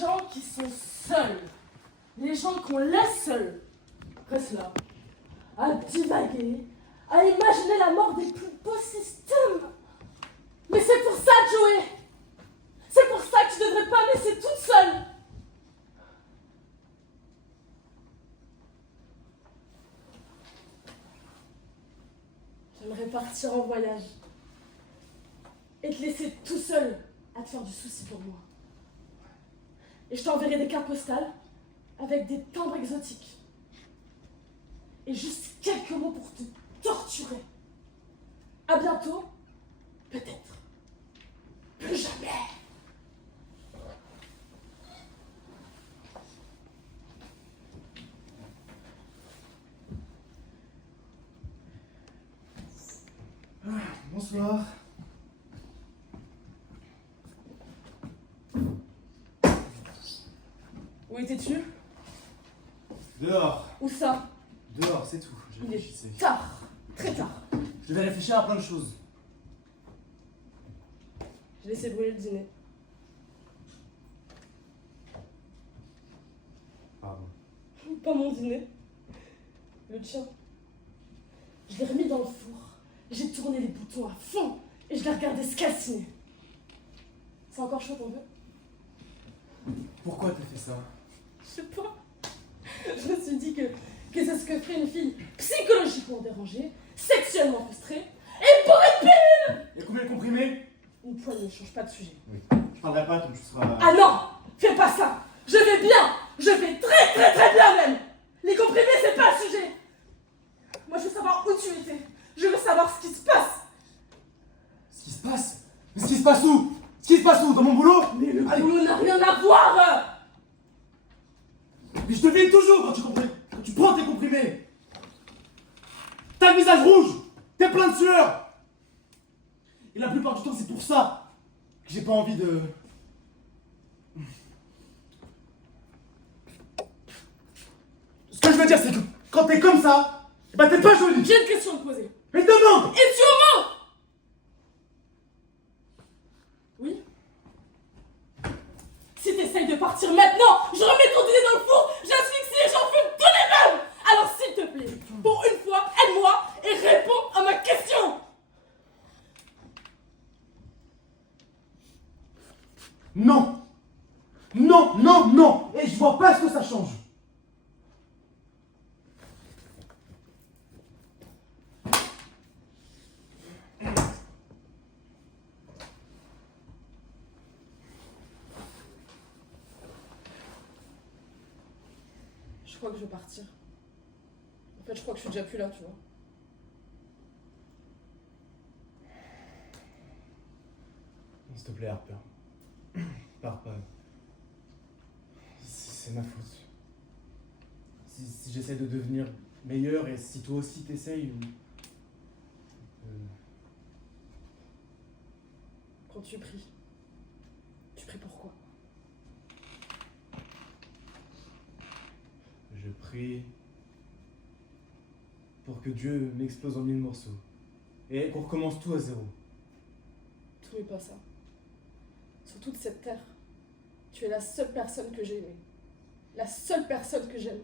gens qui sont seuls, les gens qu'on laisse seuls, restent là, à divaguer, à imaginer la mort des plus beaux systèmes. Mais c'est pour ça, Joey! C'est pour ça que tu devrais pas me laisser toute seule! J'aimerais partir en voyage et te laisser tout seul à te faire du souci pour moi. Et je t'enverrai des cartes postales avec des timbres exotiques. Et juste quelques mots pour te torturer. À bientôt, peut-être. Plus jamais. Bonsoir. Où étais-tu? Dehors. Où ça? Dehors, c'est tout. Je Il réfléchissais. est tard. Très tard. Je devais réfléchir à plein de choses. J'ai laissé brûler le dîner. Pardon. Pas mon dîner. Le tien. Je l'ai remis dans le four. J'ai tourné les boutons à fond. Et je l'ai regardé se calciner. C'est encore chaud ton vœu? Pourquoi t'as fait ça? Je sais pas. Je me suis dit que c'est ce que ferait une fille psychologiquement dérangée, sexuellement frustrée et bourrée de pilule. Et combien de comprimés? Une poignée, ne change pas de sujet. Oui. Je parlerai pas tant que tu seras... Ah non! Fais pas ça! Je vais bien! Je vais très très très bien même! Les comprimés, c'est pas le sujet! Moi, je veux savoir où tu étais. Je veux savoir ce qui se passe. Ce qui se passe? Mais ce qui se passe où? Ce qui se passe où? Dans mon boulot? Mais le Allez. boulot n'a rien à voir! Mais je devine toujours quand tu prends tes comprimés. T'as le visage rouge. T'es plein de sueur. Et la plupart du temps, c'est pour ça que j'ai pas envie de... Ce que je veux dire, c'est que quand t'es comme ça, bah t'es pas jolie. J'ai une question à te poser. Mais demande! Et tu au mot! Oui? Si t'essayes de partir maintenant, je remets ton dîner dans le four, j'asphyxie et j'en fume tous les meubles! Alors s'il te plaît, pour une fois, aide-moi et réponds à ma question! Non! Non, non, non! Et je vois pas ce que ça change. Je crois que je vais partir. En fait, je crois que je suis déjà plus là, tu vois. S'il te plaît, Harper. Pars pas. C'est ma faute. Si j'essaie de devenir meilleur et si toi aussi t'essayes... Quand tu pries pourquoi? Je prie pour que Dieu m'explose en 1000 morceaux et qu'on recommence tout à zéro. Tout n'est pas ça. Sur toute cette terre, tu es la seule personne que j'ai aimée. La seule personne que j'aime.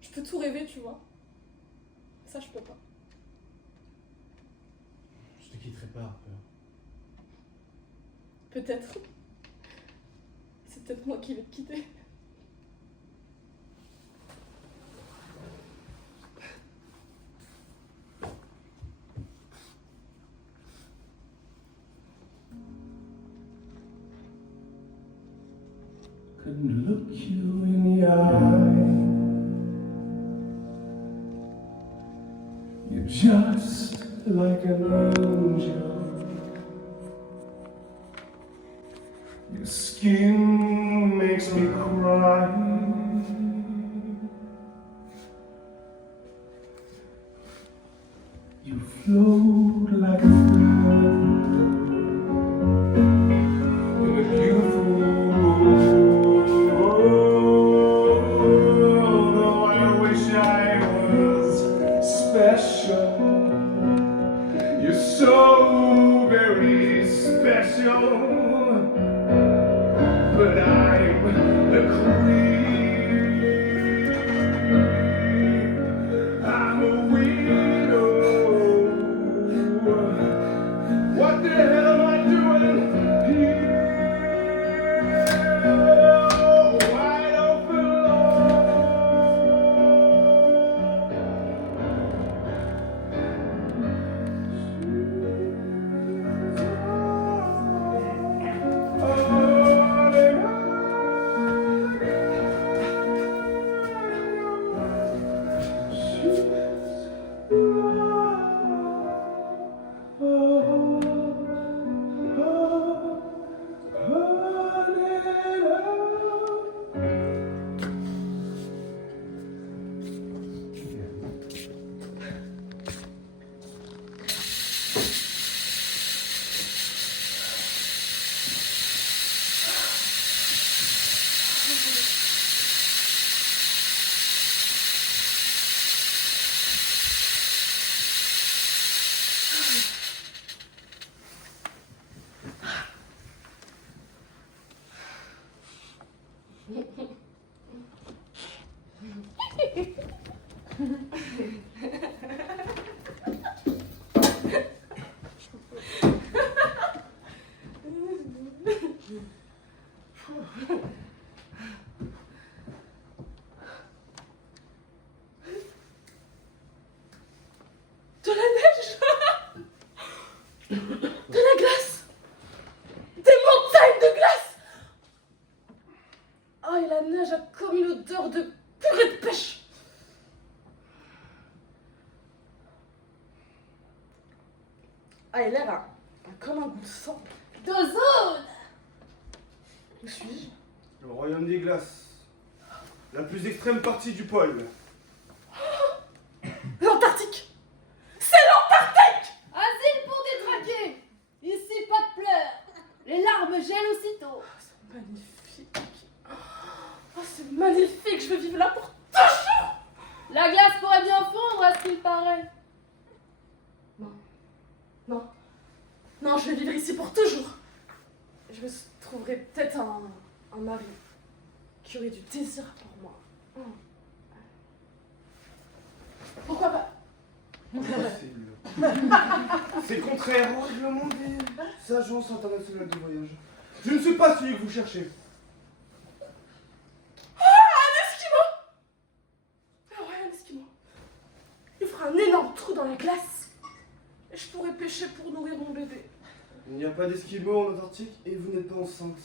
Je peux tout rêver, tu vois. Ça, je peux pas. Je te quitterai pas, Harper. Peut-être. C'est peut-être moi qui vais te quitter. Couldn't look you in the eye. You're just like an angel. Your skin makes me cry. You float like a feather in a beautiful world. Oh, I wish I was special. You're so very special. But I'm queen. I'm a widow. What the hell am I doing here? Wide open De la neige. De la glace. Des montagnes de glace. Oh, et la neige a comme une odeur de purée de pêche. Ah, et l'air a comme un goût de sang. D'ozone. Où suis-je? Le royaume des glaces. La plus extrême partie du pôle. L'Antarctique. C'est l'Antarctique. Asile pour détraquer. Ici, pas de pleurs. Les larmes gèlent aussitôt. C'est magnifique. Oh, c'est magnifique. Je veux vivre là pour toujours. La glace pourrait bien fondre, à ce qu'il paraît. Non, je vais vivre ici pour toujours. Je me trouverai peut-être un mari qui aurait du désir pour moi. Pourquoi pas? Impossible. C'est contraire au règlement des agences internationales de voyage. Je ne suis pas celui que vous cherchez. Un esquimau! Ah ouais, un esquimau. Il fera un énorme trou dans la glace. Et je pourrais pêcher pour nourrir mon bébé. Il n'y a pas d'esquimaux en Antarctique et vous n'êtes pas enceinte.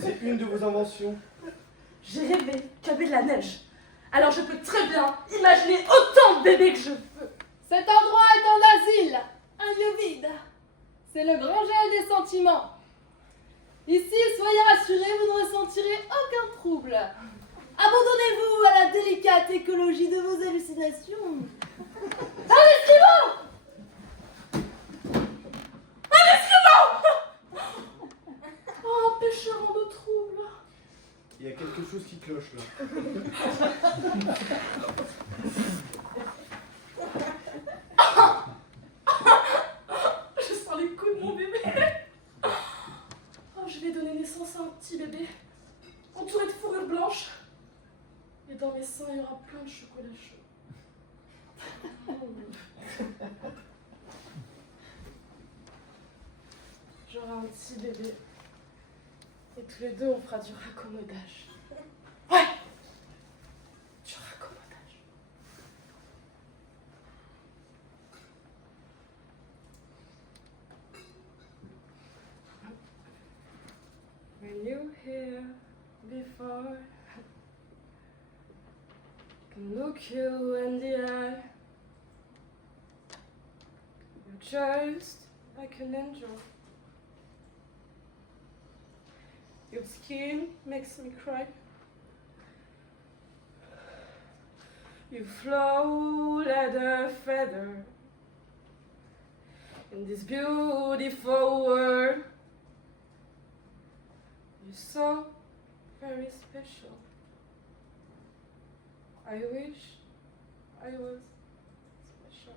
C'est une de vos inventions. J'ai rêvé qu'il y avait de la neige. Alors je peux très bien imaginer autant de bébés que je veux. Cet endroit est un asile, un lieu vide. C'est le grand gel des sentiments. Ici, soyez rassurés, vous ne ressentirez aucun trouble. Abandonnez-vous à la délicate écologie de vos hallucinations. Un esquimau! Oh, un pêcheur en eau trouble. Il y a quelque chose qui cloche là. Je sens les coups de mon bébé. Oh, je vais donner naissance à un petit bébé, entouré de fourrure blanche. Et dans mes seins, il y aura plein de chocolat chaud. J'aurai un petit bébé. Et tous les deux, on fera du raccommodage. Ouais! Du raccommodage. When you here before, can look you in the eye. You're just like an angel. Your skin makes me cry. You flow like a feather in this beautiful world. You're so very special. I wish I was special.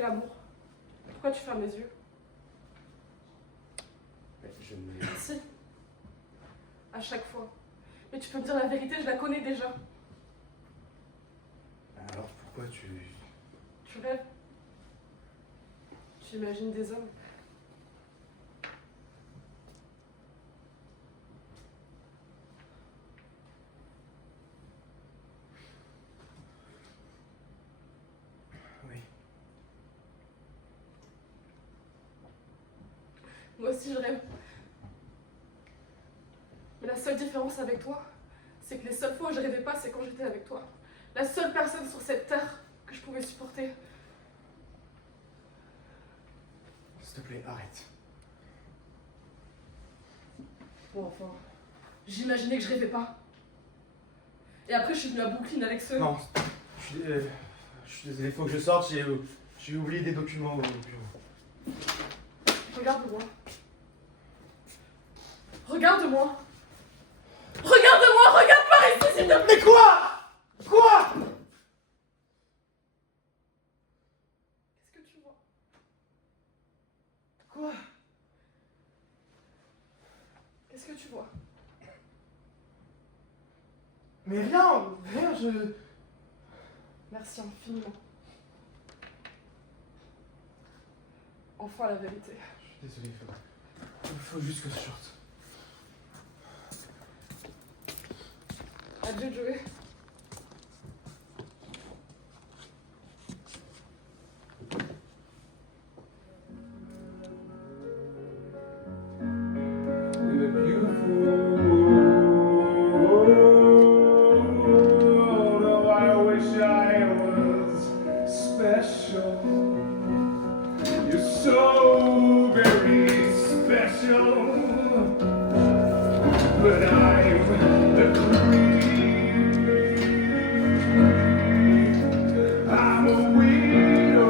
fais l'amour, pourquoi tu fermes les yeux? Mais je ne... Si. À chaque fois. Mais tu peux me dire la vérité, je la connais déjà. Alors pourquoi tu... Tu rêves. Tu imagines des hommes. Oui. Moi aussi je rêve. Mais la seule différence avec toi, c'est que les seules fois où je rêvais pas, c'est quand j'étais avec toi. La seule personne sur cette terre que je pouvais supporter. S'il te plaît, arrête. Bon, enfin, j'imaginais que je rêvais pas. Et après, je suis venue à Brooklyn avec ce... Non, je suis désolé, faut que je sorte, j'ai oublié des documents au bureau. Regarde-moi. Regarde-moi. Regarde-moi, regarde par ici, s'il te plaît. Mais quoi? Quoi? Qu'est-ce que tu vois? Quoi? Qu'est-ce que tu vois? Mais rien, je... Merci infiniment. Enfin la vérité. Je suis désolé, faut juste que je sorte. Adieu Joey. In a beautiful world, oh, I wish I was special. You're so very special, but I'm the creep. I'm a weirdo.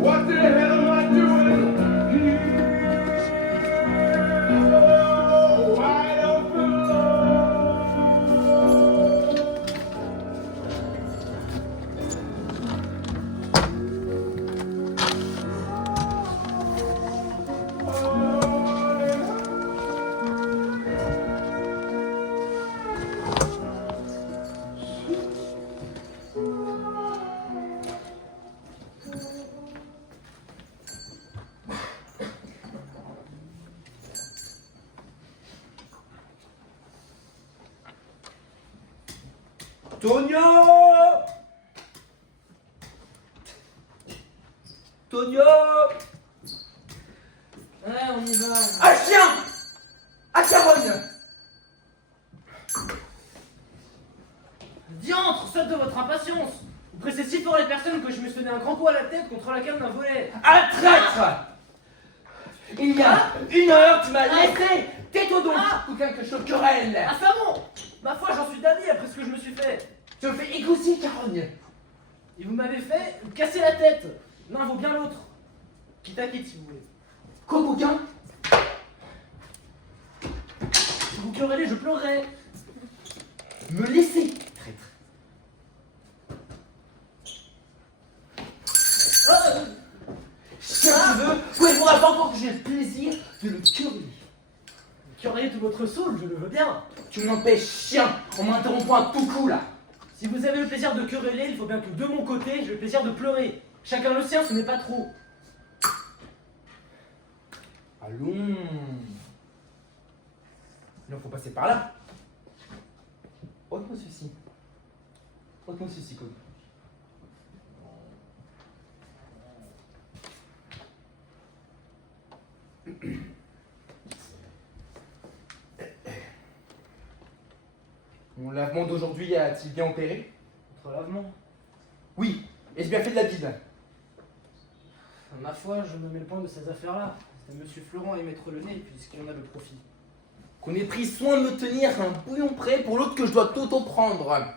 What the hell am I doing here? Oh, I don't belong. Tonio! Tonio! Ouais, on y va. Ah, chien! Ah, Carogne! Diantre, saute de votre impatience. Vous pressez si fort les personnes que je me suis donné un grand coup à la tête contre la canne d'un volet. Ah, traître! Il y a 1 heure, tu m'as laissé! Tais-toi donc, aucun que je te querelle! Ah, ça bon. Ma foi, j'en suis d'avis après ce que je me suis fait. Tu me fais égousser, Carogne! Et vous m'avez fait casser la tête. L'un vaut bien l'autre. Quitte à quitte, si vous voulez. Quoi, bouquin? Si vous querellez, je pleurerai. Me laisser, traître! Si tu veux, pouvez-vous pas encore que j'ai le plaisir de le quereller? Querellez tout votre saoul, je le veux bien. Tu m'empêches, chien, en m'interrompant à tout coup, là! Si vous avez le plaisir de quereller, il faut bien que de mon côté, j'ai le plaisir de pleurer. Chacun le sien, ce n'est pas trop. Allons! Il faut passer par là! Ôte-moi ceci. Ôte-moi ceci, Cody. Mon lavement d'aujourd'hui a-t-il bien opéré? Votre lavement. Oui, ai-je bien fait de la Bible? Ma foi, je me mets le point de ces affaires-là. C'est à Monsieur Florent et mettre le nez, puisqu'il en a le profit. Qu'on ait pris soin de me tenir un bouillon prêt pour l'autre que je dois t'auto-prendre.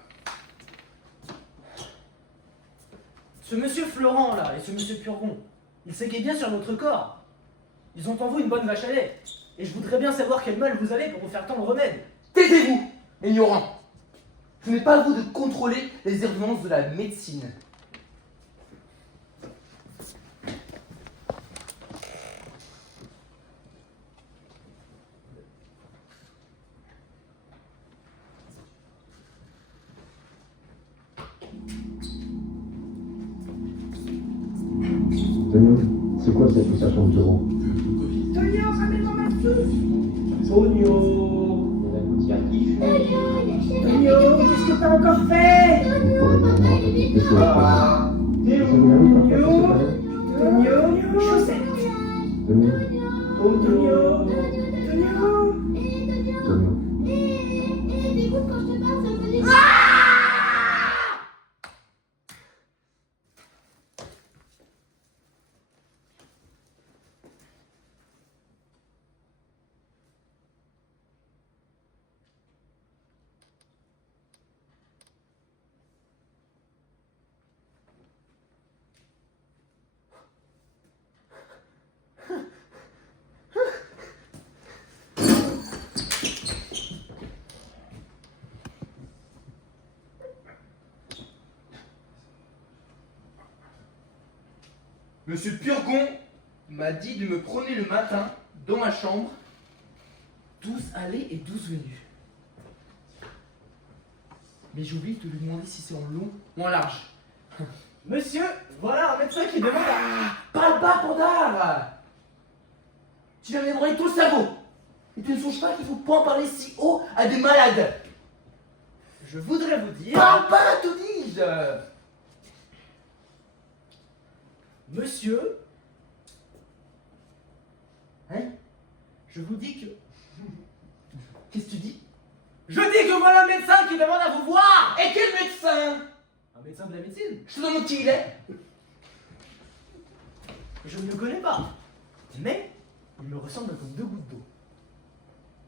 Ce Monsieur Florent, là, et ce Monsieur Purgon, ils s'égaient bien sur notre corps. Ils ont en vous une bonne vache à lait. Et je voudrais bien savoir quel mal vous avez pour vous faire tant de remède. Taisez-vous, ignorant. Ce n'est pas à vous de contrôler les ordonnances de la médecine. Tonio, c'est quoi cette pulsation de bureau? Tonio, ramène-moi ma soupe. Tonio. Tonio, qu'est-ce que t'as encore fait? Tonio, chaussettes. Tonio, Tonio, Tonio. Tonio. Monsieur Purgon m'a dit de me promener le matin dans ma chambre. 12 allées et 12 venues. Mais j'oublie de lui demander si c'est en long ou en large. Monsieur, voilà un médecin qui demande à... Parle pas, Pandar! Tu viens m'ébranler tout le cerveau! Et tu ne songes pas qu'il faut pas en parler si haut à des malades! Je voudrais vous dire... Parle pas, tout dis-je! Monsieur, Hein? je vous dis que... Qu'est-ce que tu dis? Je dis que voilà un médecin qui demande à vous voir! Et quel médecin? Un médecin de la médecine? Je te demande qui il est? Je ne le connais pas. Mais il me ressemble comme deux gouttes d'eau.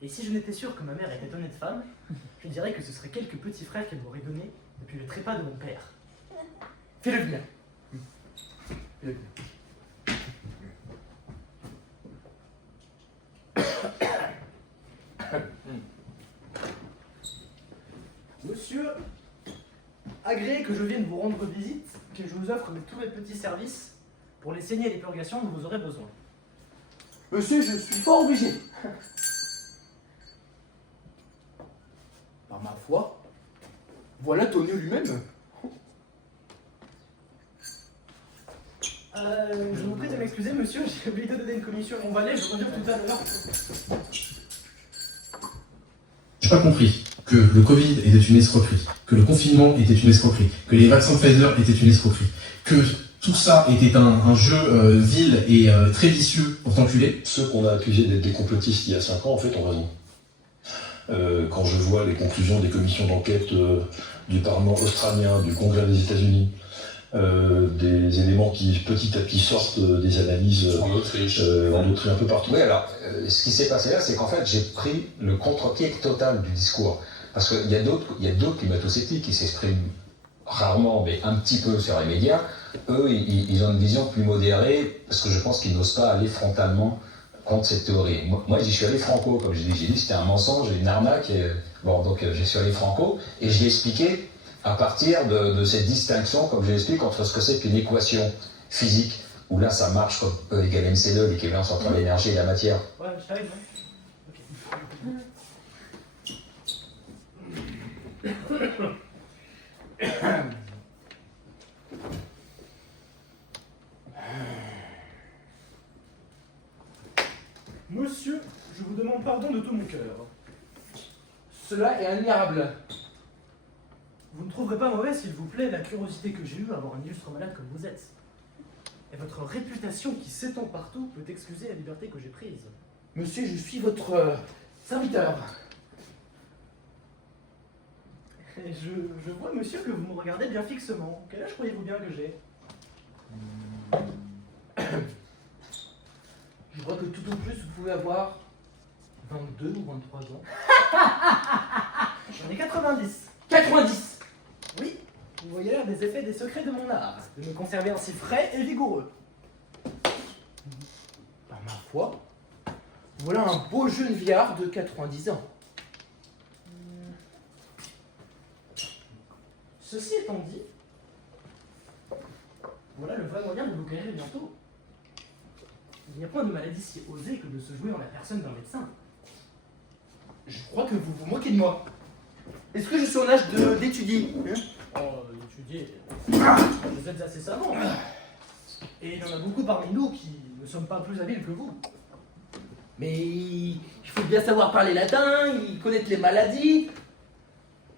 Et si je n'étais sûr que ma mère était honnête femme, je dirais que ce seraient quelques petits frères qu'elle m'aurait donnés depuis le trépas de mon père. Fais-le venir. Fais-le venir. Monsieur, agréez que je vienne vous rendre visite, que je vous offre tous mes petits services pour les saignées et les purgations dont vous aurez besoin. Monsieur, je suis pas obligé. Par ma foi, voilà Tonio lui-même. Je vous prie de m'excuser, monsieur, j'ai oublié de donner une commission à mon valet, je reviens tout à l'heure. J'ai pas compris que le Covid était une escroquerie, que le confinement était une escroquerie, que les vaccins Pfizer étaient une escroquerie, que tout ça était un jeu vil et très vicieux pour t'enculer. Ceux qu'on a accusés d'être des complotistes il y a 5 ans, en fait, ont raison. Quand je vois les conclusions des commissions d'enquête du Parlement australien, du Congrès des États-Unis, des éléments qui petit à petit sortent des analyses en Autriche, un peu partout. Oui, alors, ce qui s'est passé là, c'est qu'en fait, j'ai pris le contre-pied total du discours. Parce qu'il y a d'autres climato-sceptiques qui s'expriment rarement, mais un petit peu sur les médias. Eux, ils ont une vision plus modérée, parce que je pense qu'ils n'osent pas aller frontalement contre cette théorie. Moi, j'y suis allé franco, comme j'ai dit que c'était un mensonge, une arnaque. Bon, donc j'y suis allé franco, et je l'ai expliqué à partir de cette distinction, comme je l'explique, entre ce que c'est qu'une équation physique, où là ça marche comme E égale mc2, l'équivalence entre l'énergie et la matière. Ouais, je savais, Monsieur, je vous demande pardon de tout mon cœur. Cela est admirable. Vous ne trouverez pas mauvais, s'il vous plaît, la curiosité que j'ai eue à voir un illustre malade comme vous êtes. Et votre réputation qui s'étend partout peut excuser la liberté que j'ai prise. Monsieur, je suis votre serviteur. Et je vois, monsieur, que vous me regardez bien fixement. Quel âge croyez-vous bien que j'ai? Je crois que tout au plus, vous pouvez avoir 22 ou 23 ans. J'en ai 90. 90. Oui, vous voyez là des effets des secrets de mon art, de me conserver ainsi frais et vigoureux. Par ma foi, voilà un beau jeune viard de 90 ans. Ceci étant dit, voilà le vrai moyen de vous guérir bientôt. Il n'y a point de maladie si osée que de se jouer en la personne d'un médecin. Je crois que vous vous moquez de moi. Est-ce que je suis en âge d'étudier, hein? Oh, étudier. Vous êtes assez savant. Et il y en a beaucoup parmi nous qui ne sommes pas plus habiles que vous. Mais il faut bien savoir parler latin, connaître les maladies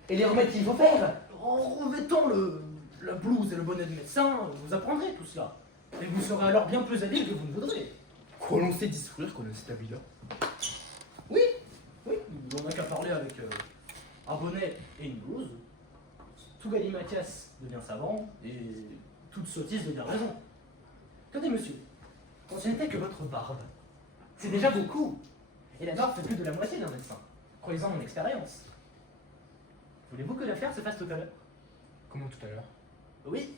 et les remèdes qu'il faut faire. En revêtant la blouse et le bonnet de médecin, vous apprendrez tout cela. Et vous serez alors bien plus habile que vous ne voudrez. Quoi, l'on sait discourir qu'on a cette habit-là? Oui, on n'a qu'à parler avec un bonnet et une blouse. Tout galimatias devient savant et toute sottise devient raison. Tenez, monsieur, quand ce n'était que votre barbe, c'est déjà beaucoup. Et la barbe fait plus de la moitié d'un médecin. Croyez-en mon expérience. Voulez-vous que l'affaire se fasse tout à l'heure? Comment tout à l'heure? Oui,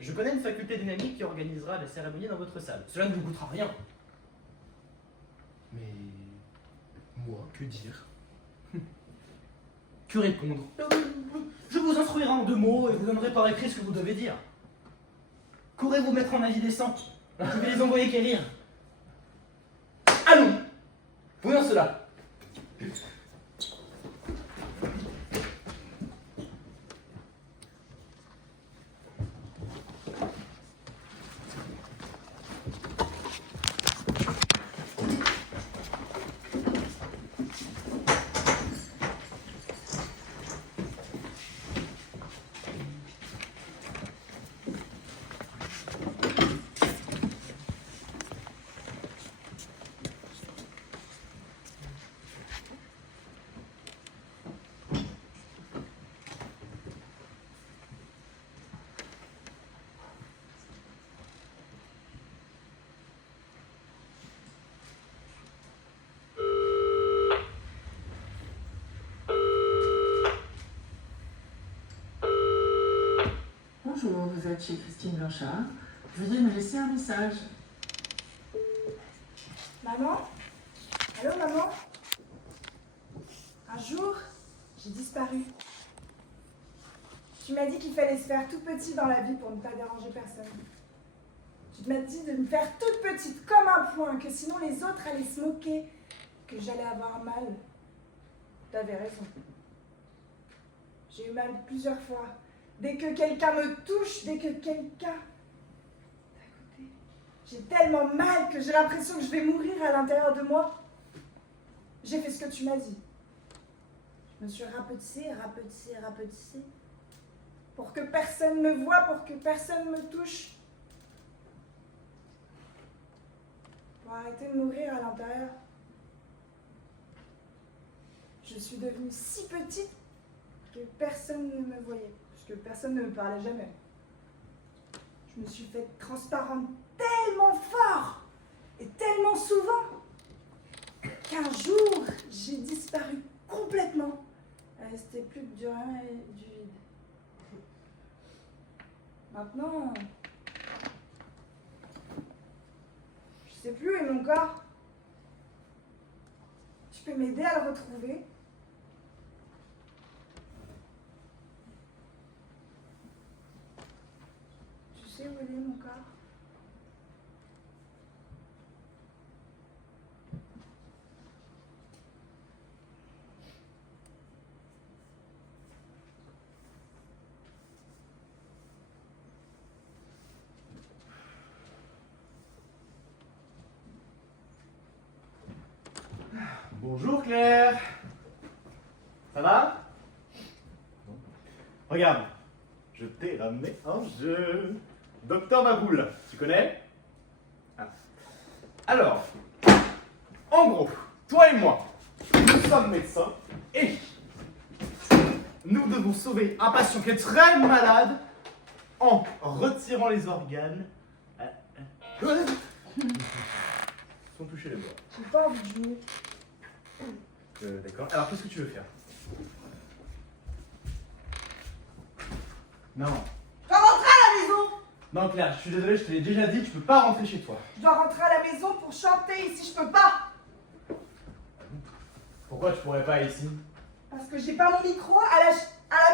je connais une faculté dynamique qui organisera la cérémonie dans votre salle. Cela ne vous coûtera rien. Mais... moi, que dire? Que répondre? Je vous instruirai en 2 mots et vous donnerai par écrit ce que vous devez dire. Qu'aurez-vous mettre en avis décent? Je vais les envoyer qu'à lire. Allons, voyons cela. Bonjour, vous êtes chez Christine Blanchard. Veuillez me laisser un message. Maman? Allô, maman? Un jour, j'ai disparu. Tu m'as dit qu'il fallait se faire tout petit dans la vie pour ne pas déranger personne. Tu m'as dit de me faire toute petite comme un point, que sinon les autres allaient se moquer, que j'allais avoir mal. T'avais raison. J'ai eu mal plusieurs fois. Dès que quelqu'un me touche, dès que quelqu'un... d'à côté. J'ai tellement mal que j'ai l'impression que je vais mourir à l'intérieur de moi. J'ai fait ce que tu m'as dit. Je me suis rapetissée, pour que personne me voie, pour que personne me touche. Pour arrêter de mourir à l'intérieur. Je suis devenue si petite que personne ne me voyait, puisque personne ne me parlait jamais. Je me suis faite transparente tellement fort et tellement souvent qu'un jour, j'ai disparu complètement. Il restait plus que du rien et du vide. Maintenant, je sais plus où est mon corps. Tu peux m'aider à le retrouver? Tu sais où il est mon corps? Bonjour Claire. Ça va? Regarde, je t'ai ramené un jeu. Docteur Maboule, tu connais? Ah. Alors, en gros, toi et moi, nous sommes médecins et nous devons sauver un patient qui est très malade en retirant les organes. Sans toucher les doigts. J'ai pas envie de jouer. D'accord. Alors, qu'est-ce que tu veux faire? Non. Je dois rentrer à la maison! Non, Claire, je suis désolé, je te l'ai déjà dit, tu peux pas rentrer chez toi. Je dois rentrer à la maison pour chanter ici, je peux pas! Pourquoi tu pourrais pas ici? Parce que j'ai pas mon micro à la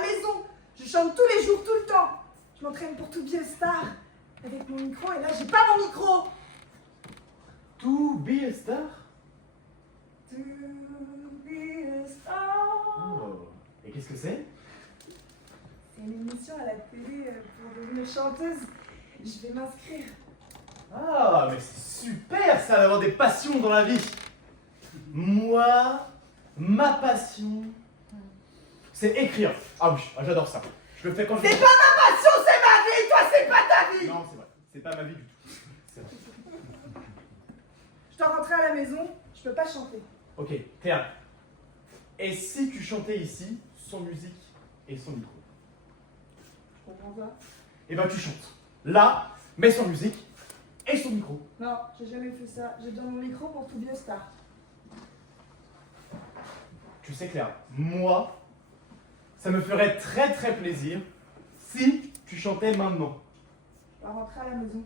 maison. Je chante tous les jours, tout le temps. Je m'entraîne pour To Be a Star avec mon micro et là, j'ai pas mon micro! To Be a Star? To Be a Star. Oh. Et qu'est-ce que c'est? C'est une émission à la télé pour devenir chanteuse. Je vais m'inscrire. Ah, mais c'est super ça d'avoir des passions dans la vie. Moi, ma passion, c'est écrire. Ah oui, j'adore ça. Je le fais quand je... C'est pas ma passion, c'est ma vie. Toi, c'est pas ta vie. Non, c'est vrai. C'est pas ma vie du tout. C'est vrai. Je dois rentrer à la maison. Je peux pas chanter. Ok, Claire. Et si tu chantais ici, sans musique et sans micro? Je comprends pas. Eh ben tu chantes. Là, mais sans musique et sans micro. Non, j'ai jamais fait ça. J'ai besoin de mon micro pour tout Biostar. Tu sais Claire, moi, ça me ferait très très plaisir si tu chantais maintenant. Je dois rentrer à la maison.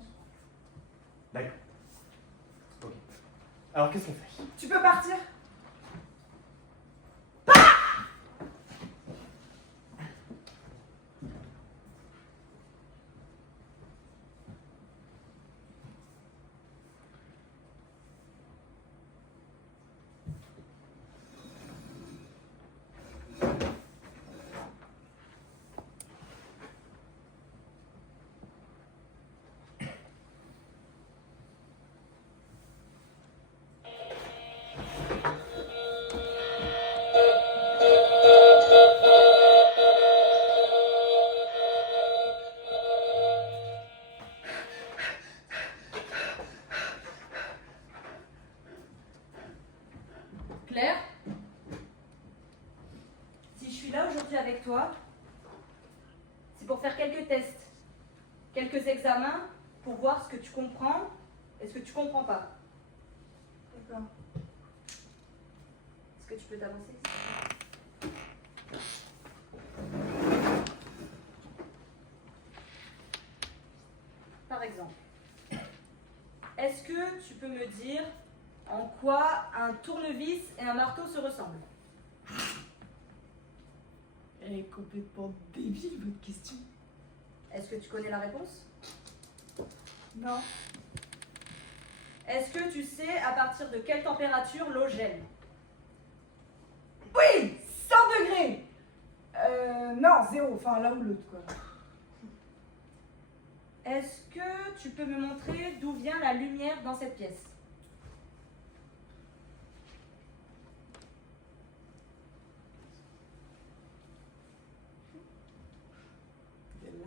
D'accord. Ok. Alors qu'est-ce qu'on fait? Tu peux partir? Claire, si je suis là aujourd'hui avec toi, c'est pour faire quelques tests, quelques examens pour voir ce que tu comprends et ce que tu comprends pas. D'accord. Est-ce que tu peux t'avancer? Par exemple, est-ce que tu peux me dire en quoi un tournevis et un marteau se ressemblent? Elle est complètement débile, votre question. Est-ce que tu connais la réponse? Non. Est-ce que tu sais à partir de quelle température l'eau gèle? Oui, 100 degrés. Non, 0. Enfin, l'un ou l'autre, quoi. Est-ce que tu peux me montrer d'où vient la lumière dans cette pièce? Là.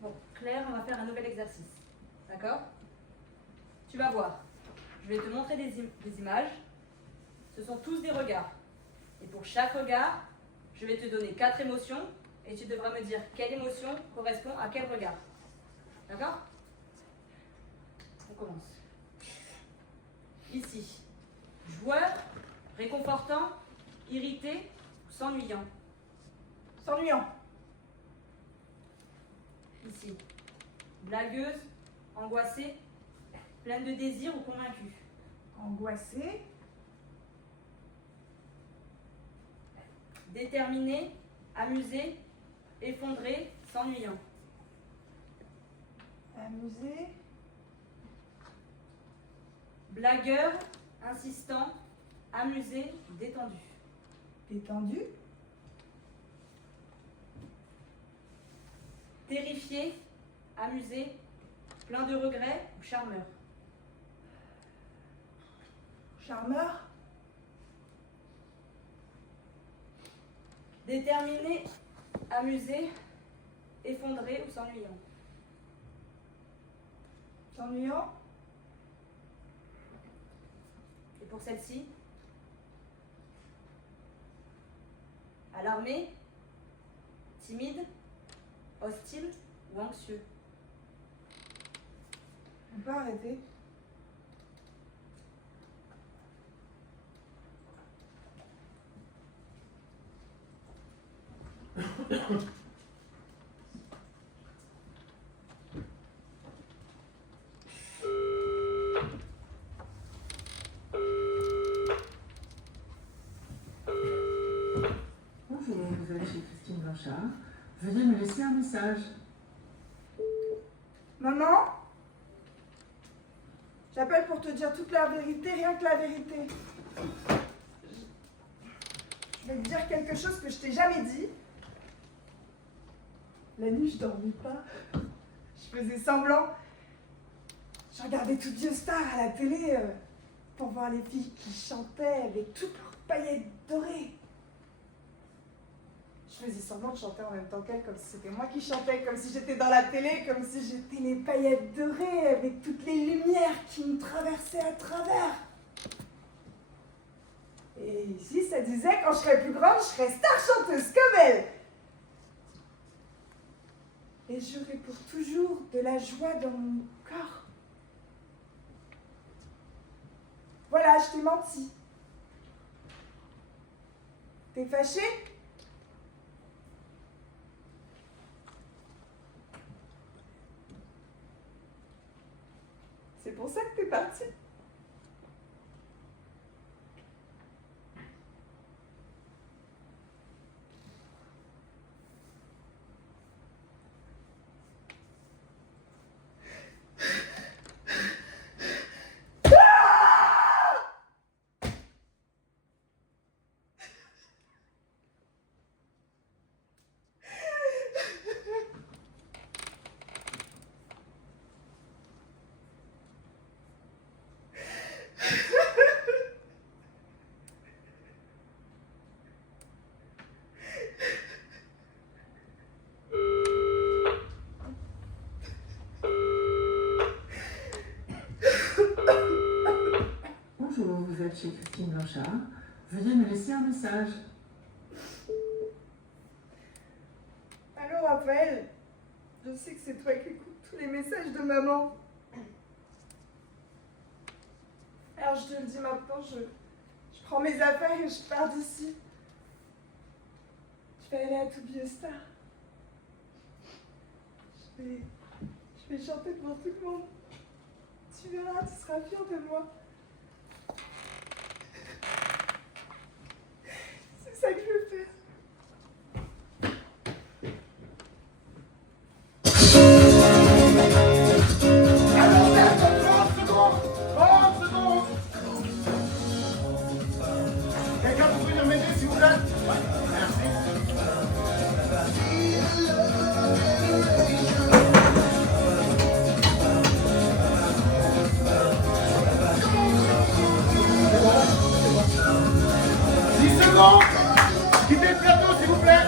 Bon, Claire, on va faire un nouvel exercice. D'accord? Tu vas voir. Je vais te montrer des images. Ce sont tous des regards. Et pour chaque regard, je vais te donner 4 émotions et tu devras me dire quelle émotion correspond à quel regard. D'accord? On commence. Ici. Joueur, réconfortant, irrité ou s'ennuyant? S'ennuyant. Ici. Blagueuse, angoissée, pleine de désir ou convaincue? Angoissée. Déterminée, amusée, effondrée, s'ennuyant? Amusée. Blagueur, insistant, amusé, détendu? Détendu. Terrifié, amusé, plein de regrets ou charmeur? Charmeur. Déterminé, amusé, effondré ou s'ennuyant? S'ennuyant. Et pour celle-ci? Alarmé, timide, hostile ou anxieux? On peut arrêter. Bonjour, vous allez chez Christine Blanchard. Veuillez me laisser un message. Maman, j'appelle pour te dire toute la vérité, rien que la vérité. Je vais te dire quelque chose que je t'ai jamais dit. La nuit, je dormais pas. Je faisais semblant. Je regardais toutes vieux stars à la télé pour voir les filles qui chantaient avec toutes leurs paillettes dorées. Je faisais semblant de chanter en même temps qu'elles, comme si c'était moi qui chantais, comme si j'étais dans la télé, comme si j'étais les paillettes dorées avec toutes les lumières qui me traversaient à travers. Et ici, ça disait, quand je serai plus grande, je serai star chanteuse comme elle. Et j'aurai pour toujours de la joie dans mon corps. Voilà, je t'ai menti. T'es fâché? C'est pour ça que t'es parti. Bonjour, vous êtes chez Christine Blanchard. Veuillez me laisser un message. Allô Raphaël, je sais que c'est toi qui écoutes tous les messages de maman. Alors je te le dis maintenant, je prends mes affaires et je pars d'ici. Je vais aller à Toubio Star. Je vais chanter devant tout le monde. Tu verras, tu seras fière de moi. C'est ça que je veux faire. Quelqu'un peut venir m'aider s'il vous plaît? Ouais, merci. Quittez le plateau s'il vous plaît.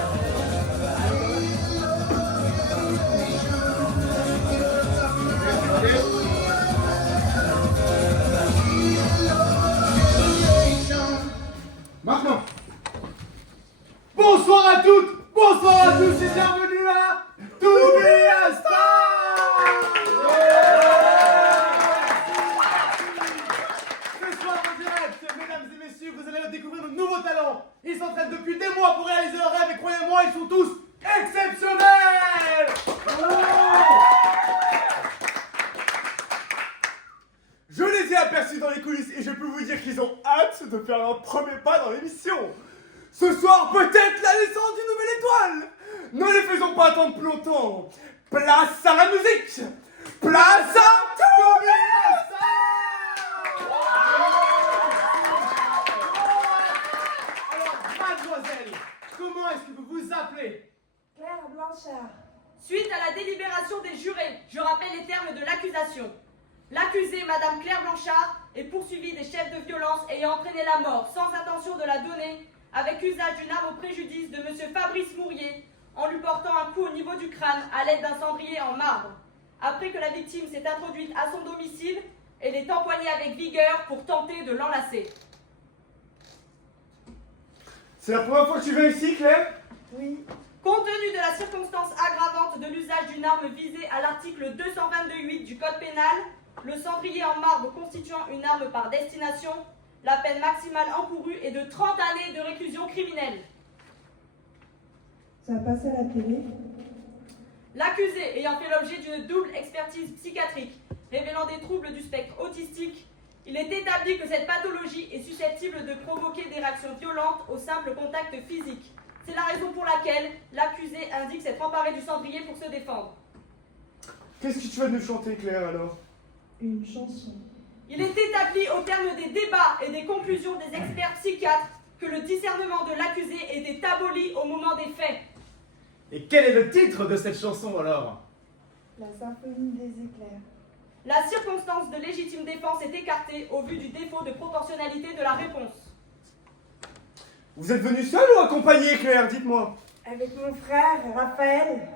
Maintenant. Bonsoir à toutes, bonsoir à tous et bienvenue à Toubio Star. Ce soir en direct, mesdames et messieurs, vous allez découvrir de nouveaux talents. Ils s'entraînent depuis des mois pour réaliser leurs rêves et croyez-moi, ils sont tous exceptionnels. Je les ai aperçus dans les coulisses et je peux vous dire qu'ils ont hâte de faire leur premier pas dans l'émission. Ce soir, peut-être la naissance d'une nouvelle étoile. Ne les faisons pas attendre plus longtemps. Place à la musique. Place à Toubio Star. Alors, mademoiselle, comment est-ce que vous vous appelez? Claire Blanchard. Suite à la délibération des jurés, je rappelle les termes de l'accusation. L'accusée, Madame Claire Blanchard, est poursuivie des chefs de violence ayant entraîné la mort sans intention de la donner, avec usage d'une arme au préjudice de Monsieur Fabrice Mourier, en lui portant un coup au niveau du crâne à l'aide d'un cendrier en marbre. Après que la victime s'est introduite à son domicile, elle est empoignée avec vigueur pour tenter de l'enlacer. C'est la première fois que tu viens ici, Claire? Oui. Compte tenu de la circonstance aggravante de l'usage d'une arme visée à l'article 222.8 du Code pénal, le cendrier en marbre constituant une arme par destination, la peine maximale encourue est de 30 années de réclusion criminelle. Ça a passé à la télé. L'accusé ayant fait l'objet d'une double expertise psychiatrique révélant des troubles du spectre autistique, il est établi que cette pathologie est susceptible de provoquer des réactions violentes au simple contact physique. C'est la raison pour laquelle l'accusé indique s'être emparé du cendrier pour se défendre. Qu'est-ce que tu vas nous chanter, Claire, alors? Une chanson. Il est établi au terme des débats et des conclusions des experts psychiatres que le discernement de l'accusé était aboli au moment des faits. Et quel est le titre de cette chanson, alors? La symphonie des éclairs. La circonstance de légitime défense est écartée au vu du défaut de proportionnalité de la réponse. Vous êtes venu seul ou accompagné, Claire? Dites-moi. Avec mon frère, Raphaël.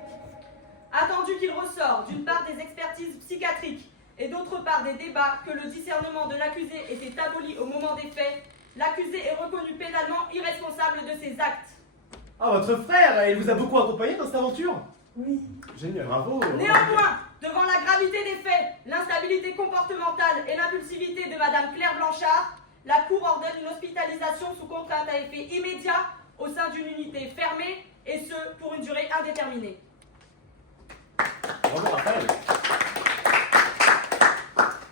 Attendu qu'il ressort d'une part des expertises psychiatriques et d'autre part des débats que le discernement de l'accusé était aboli au moment des faits, l'accusé est reconnu pénalement irresponsable de ses actes. Ah, votre frère, il vous a beaucoup accompagné dans cette aventure? Oui. Génial, bravo. Néanmoins, devant la gravité des faits, l'instabilité comportementale et l'impulsivité de Madame Claire Blanchard, la Cour ordonne une hospitalisation sous contrainte à effet immédiat au sein d'une unité fermée, et ce, pour une durée indéterminée. Bravo, Raphaël.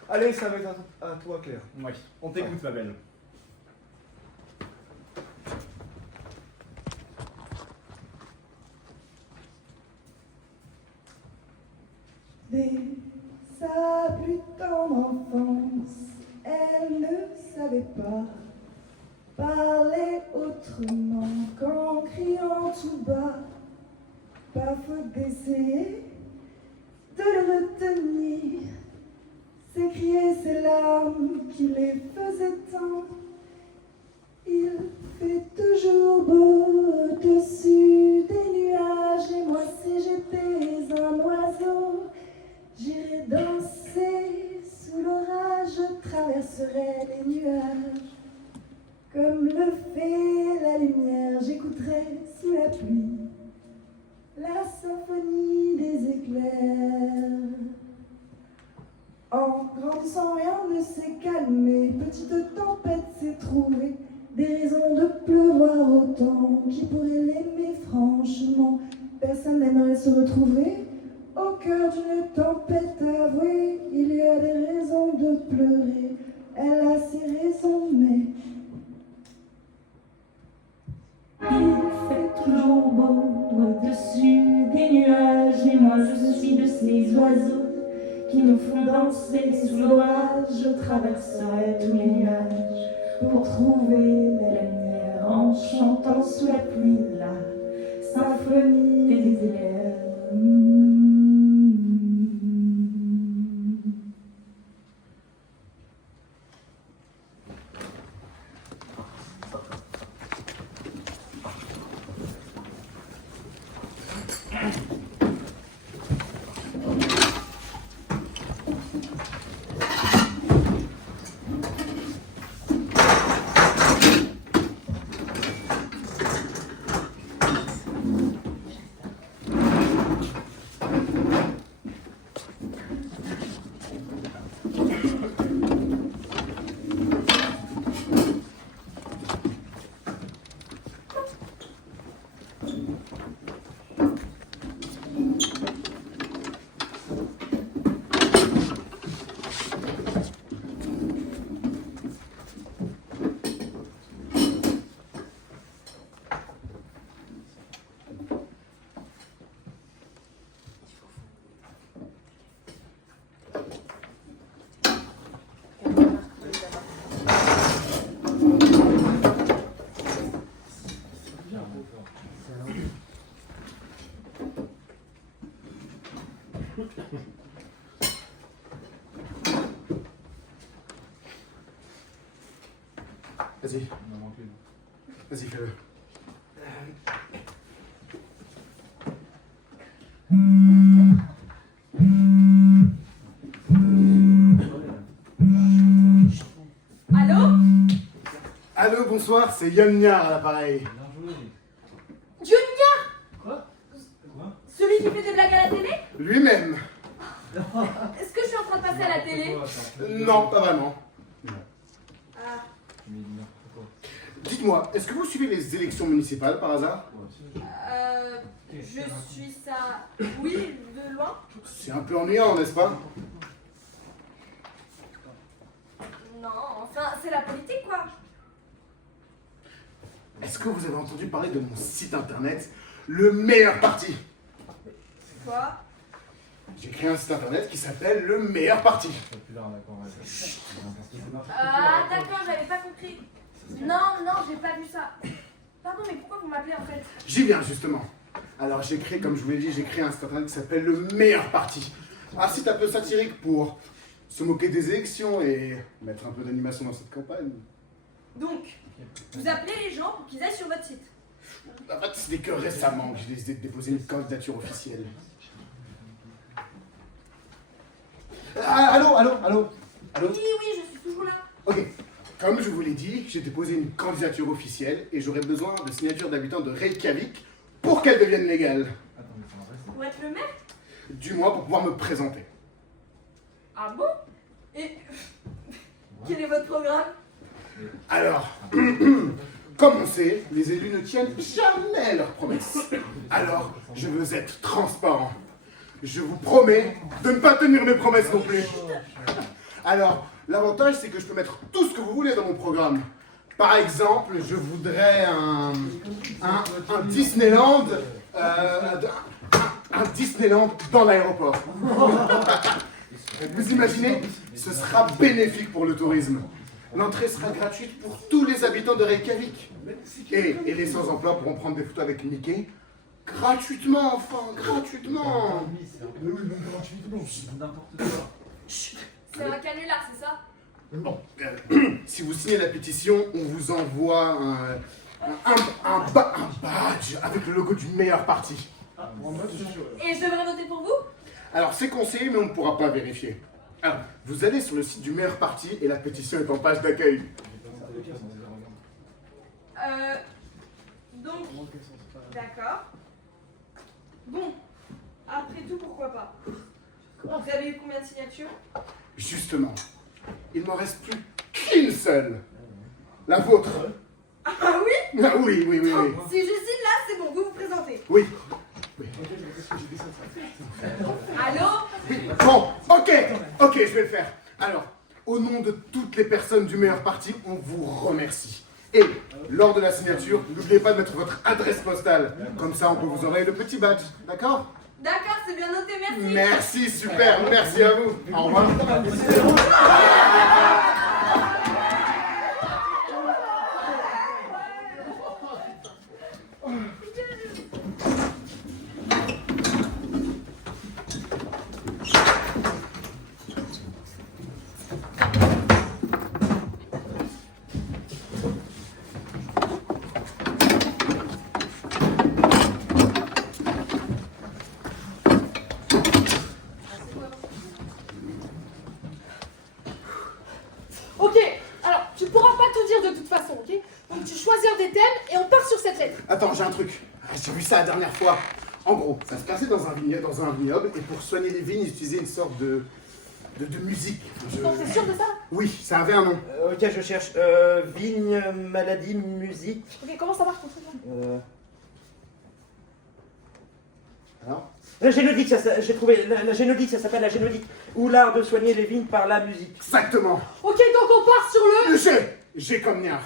Allez, ça va être à toi, Claire. Oui, on t'écoute, ma belle. Dès sa plus tendre enfance, elle ne savait pas parler autrement qu'en criant tout bas. Pas faute d'essayer de le retenir, s'écrier ses larmes qui les faisaient tant. Il fait toujours beau au-dessus des nuages, et moi si j'étais un oiseau, j'irais danser sous l'orage, je traverserais les nuages. Comme le fait la lumière, j'écouterais sous la pluie la symphonie des éclairs. En grandissant, rien ne s'est calmé, petite tempête s'est trouvée, des raisons de pleuvoir autant. Qui pourrait l'aimer franchement? Personne n'aimerait se retrouver au cœur d'une tempête avouée. Il y a des raisons de pleurer, elle a ses raisons, mais il fait toujours beau au-dessus des nuages, et moi je suis de ces oiseaux qui nous font danser sous l'orage. Je traverserai tous les nuages pour trouver la lumière, en chantant sous la pluie la symphonie des éclairs. Vas-y. Vas-y, fais-le. Allô? Allô, bonsoir, c'est Yann Niard à l'appareil. Johnny Niard? Quoi? Celui qui fait des blagues à la télé? Lui-même. Est-ce que je suis en train de passer à la télé? Non, pas vraiment. Ah, Dites-moi, est-ce que vous suivez les élections municipales par hasard? je suis ça... Oui, de loin. C'est un peu ennuyant, n'est-ce pas? Non, enfin, c'est la politique, quoi. Est-ce que vous avez entendu parler de mon site internet, Le Meilleur Parti? Quoi? J'ai créé un site internet qui s'appelle Le Meilleur Parti. Ah, d'accord, j'avais pas compris. Non, j'ai pas vu ça. Pardon, mais pourquoi vous m'appelez en fait? J'y viens justement. Alors j'ai créé, comme je vous l'ai dit, j'ai créé un site internet qui s'appelle Le Meilleur Parti. Un site un peu satirique pour se moquer des élections et mettre un peu d'animation dans cette campagne. Donc, vous appelez les gens pour qu'ils aillent sur votre site. En fait, ce n'est que récemment que j'ai décidé de déposer une candidature officielle. Allô? Oui, je suis toujours là. Ok. Comme je vous l'ai dit, j'ai déposé une candidature officielle et j'aurai besoin de signatures d'habitants de Reykjavik pour qu'elle devienne légale. Pour être le maire? Du moins pour pouvoir me présenter. Ah bon? Et quel est votre programme? Alors, comme on sait, les élus ne tiennent jamais leurs promesses. Alors, je veux être transparent. Je vous promets de ne pas tenir mes promesses non plus. Alors, l'avantage, c'est que je peux mettre tout ce que vous voulez dans mon programme. Par exemple, je voudrais un Disneyland, un Disneyland dans l'aéroport. Vous imaginez, ce sera bénéfique pour le tourisme. L'entrée sera gratuite pour tous les habitants de Reykjavik. Et les sans-emploi pourront prendre des photos avec Mickey. Gratuitement, enfin, gratuitement. C'est un canular, c'est ça? Bon, si vous signez la pétition, on vous envoie un badge avec le logo du meilleur parti. Et je devrais voter pour vous? Alors, c'est conseillé, mais on ne pourra pas vérifier. Alors, vous allez sur le site du meilleur parti et la pétition est en page d'accueil. Donc, d'accord. Bon, après tout, pourquoi pas? Vous avez eu combien de signatures? Justement, il ne m'en reste plus qu'une seule. La vôtre. Ah oui? Ah oui. Si je signe là, c'est bon, vous vous présentez. Oui. Allô? Bon, ok, je vais le faire. Alors, au nom de toutes les personnes du meilleur parti, on vous remercie. Et, lors de la signature, n'oubliez pas de mettre votre adresse postale. Comme ça, on peut vous envoyer le petit badge. D'accord? D'accord, c'est bien noté, merci. Merci, super, merci à vous. Au revoir. Ok, alors tu pourras pas tout dire de toute façon, ok? Donc tu choisis un des thèmes et on part sur cette lettre. Attends, j'ai un truc. J'ai vu ça la dernière fois. En gros, ça se passait dans un vignoble et pour soigner les vignes, ils utilisaient une sorte de musique. Donc t'es sûr de ça? Oui, ça avait un nom. Ok, je cherche. Vigne, maladie, musique. Ok, comment ça marche ton truc là? Alors? La génodique, j'ai trouvé. La génodique, ça s'appelle la génodique. Ou l'art de soigner les vignes par la musique. Exactement. Ok, donc on part sur le... J'ai comme niard.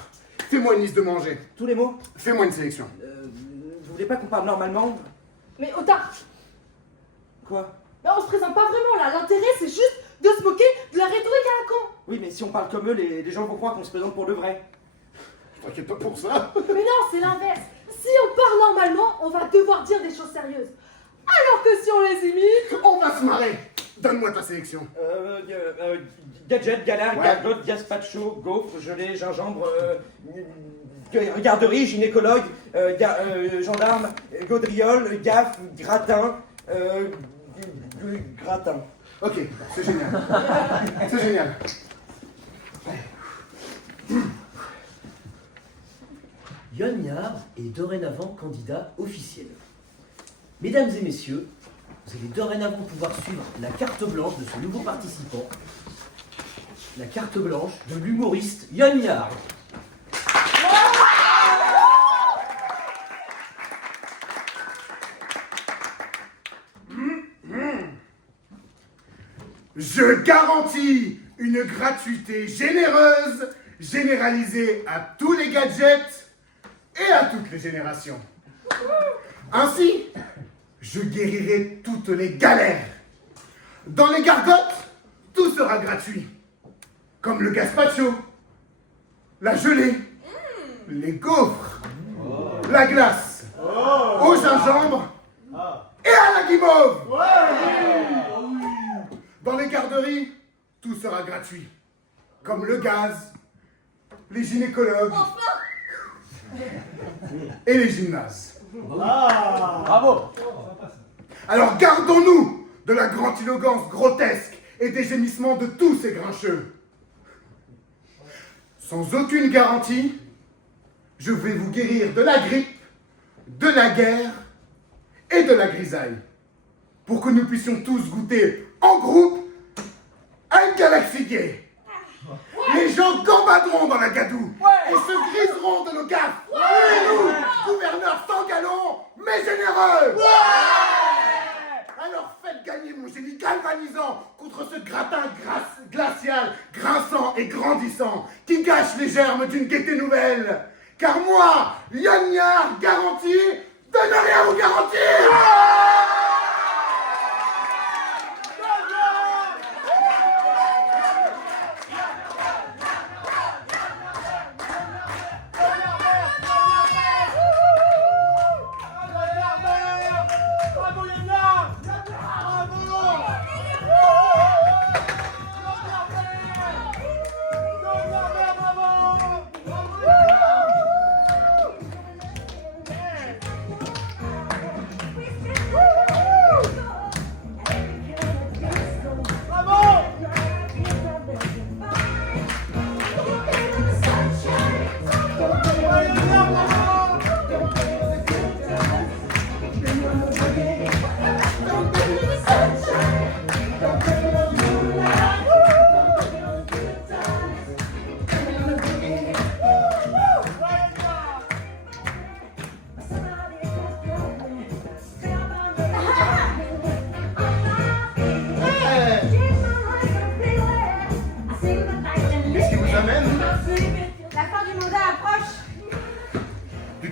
Fais-moi une liste de manger. Tous les mots? Fais-moi une sélection. Vous voulez pas qu'on parle normalement? Mais Otard, Quoi? bah, on se présente pas vraiment là, l'intérêt c'est juste de se moquer de la rhétorique à la con. Oui, mais si on parle comme eux, les gens vont croire qu'on se présente pour de vrai. T'inquiète pas pour ça. Mais non, c'est l'inverse. Si on parle normalement, on va devoir dire des choses sérieuses. Alors que si on les imite... On va se marrer. Donne-moi ta sélection. Gadget, galère, Ouais. gargote, gazpacho, gaufre, gelée, gingembre, garderie, gynécologue, gendarme, gaudriole, gaffe, gratin, gratin. Ok, c'est génial. C'est génial. Yon Yar est dorénavant candidat officiel. Mesdames et messieurs, vous allez dorénavant pouvoir suivre la carte blanche de ce nouveau participant. La carte blanche de l'humoriste Yon Yar. Je garantis une gratuité généreuse, généralisée à tous les gadgets et à toutes les générations. Ainsi, je guérirai toutes les galères. Dans les gargotes, tout sera gratuit. Comme le gazpacho, la gelée, les gaufres, la glace, au gingembre guimauve. Dans les garderies, tout sera gratuit. Comme le gaz, les gynécologues et les gymnases. Bravo. Alors gardons-nous de la grandiloquence grotesque et des gémissements de tous ces grincheux. Sans aucune garantie, je vais vous guérir de la grippe, de la guerre et de la grisaille, pour que nous puissions tous goûter en groupe à une galaxie gay. Les gens gambaderont dans la gadoue et se griseront de nos gaffes. Et nous, gouverneurs sans galon, mais généreux. Alors faites gagner mon génie galvanisant contre ce gratin glacial, grinçant et grandissant qui gâche les germes d'une gaieté nouvelle. Car moi, Yognard, garanti de ne rien vous garantir.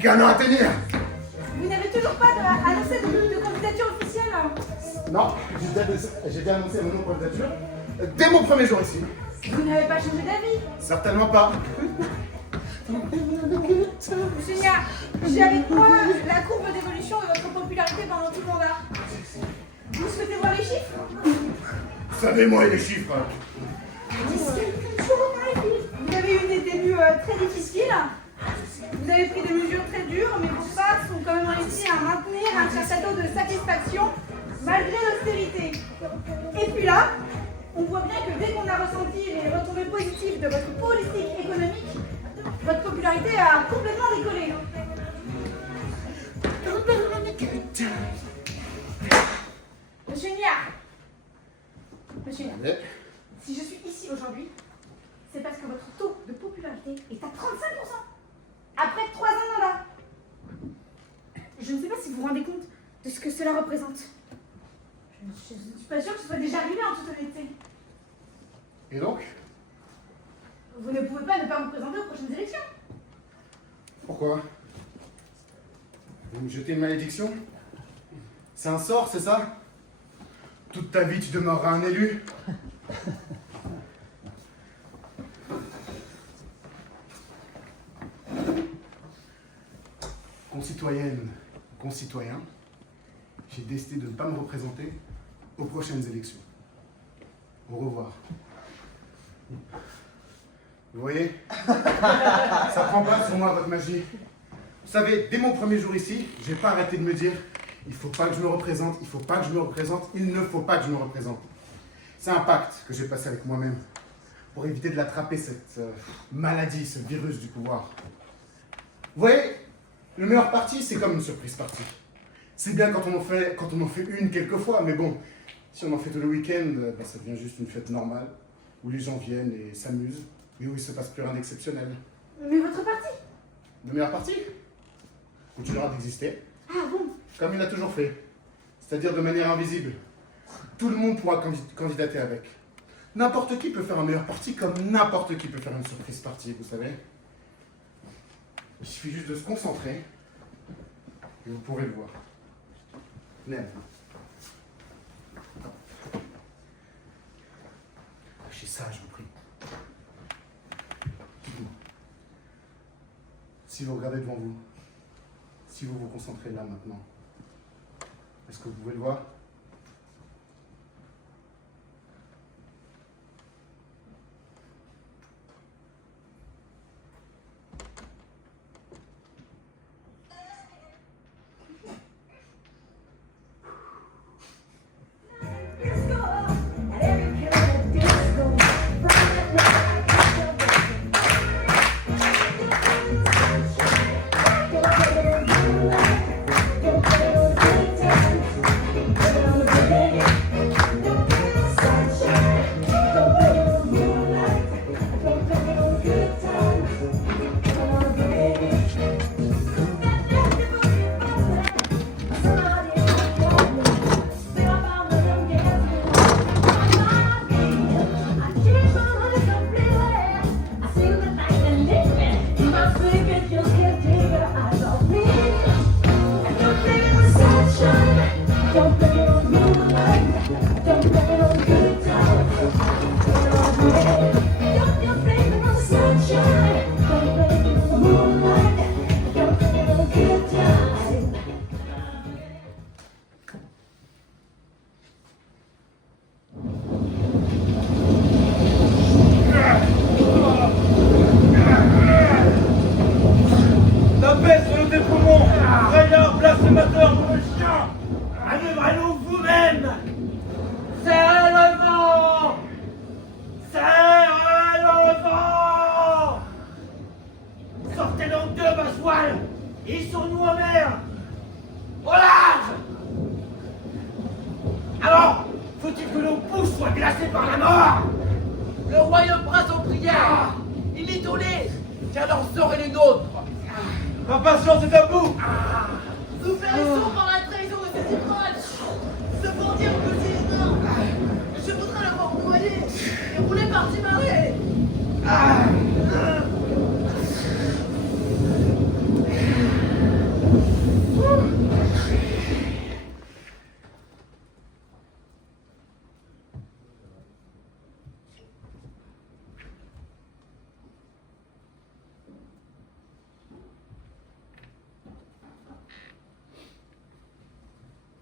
Un an à tenir. Vous n'avez toujours pas annoncé de candidature officielle? Non, j'ai déjà annoncé mon nom de candidature dès mon premier jour ici. Vous n'avez pas changé d'avis? Certainement pas. Monsieur Nia, j'ai avec moi la courbe d'évolution de votre popularité pendant tout le mandat. Vous souhaitez voir les chiffres? Vous savez, moi et les chiffres. Vous avez eu des débuts très difficiles. Vous avez pris des mesures très dures, mais vos phases ont quand même réussi à maintenir un certain taux de satisfaction malgré l'austérité. Et puis là, on voit bien que dès qu'on a ressenti les retombées positives de votre politique économique, votre popularité a complètement décollé. Monsieur Niard, Monsieur Niard, si je suis ici aujourd'hui, c'est parce que votre taux de popularité est à 35%. Après 3 ans de mandat. Je ne sais pas si vous vous rendez compte de ce que cela représente. Je ne suis pas sûre que ce soit déjà arrivé en toute honnêteté. Et donc? Vous ne pouvez pas ne pas vous présenter aux prochaines élections. Pourquoi? Vous me jetez une malédiction? C'est un sort, c'est ça? Toute ta vie, tu demeureras un élu? Concitoyennes, concitoyens, j'ai décidé de ne pas me représenter aux prochaines élections. Au revoir. Vous voyez? Ça prend pas sur moi votre magie. Vous savez, dès mon premier jour ici, j'ai pas arrêté de me dire il faut pas que je me représente, il faut pas que je me représente, il ne faut pas que je me représente. C'est un pacte que j'ai passé avec moi-même pour éviter de l'attraper, cette maladie, ce virus du pouvoir. Vous voyez, le meilleur parti, c'est comme une surprise party. C'est bien quand on en fait une quelquefois, mais bon, si on en fait tout le week-end, bah, ça devient juste une fête normale, où les gens viennent et s'amusent, mais où il se passe plus rien d'exceptionnel. Mais votre parti? Le meilleur parti continuera d'exister, Ah bon? comme il a toujours fait, c'est-à-dire de manière invisible. Tout le monde pourra candidater avec. N'importe qui peut faire un meilleur parti, comme n'importe qui peut faire une surprise party, vous savez. Il suffit juste de se concentrer, et vous pourrez le voir. Lève. Lâchez ça, je vous prie. Dites-moi. Si vous regardez devant vous, si vous vous concentrez là maintenant, Est-ce que vous pouvez le voir?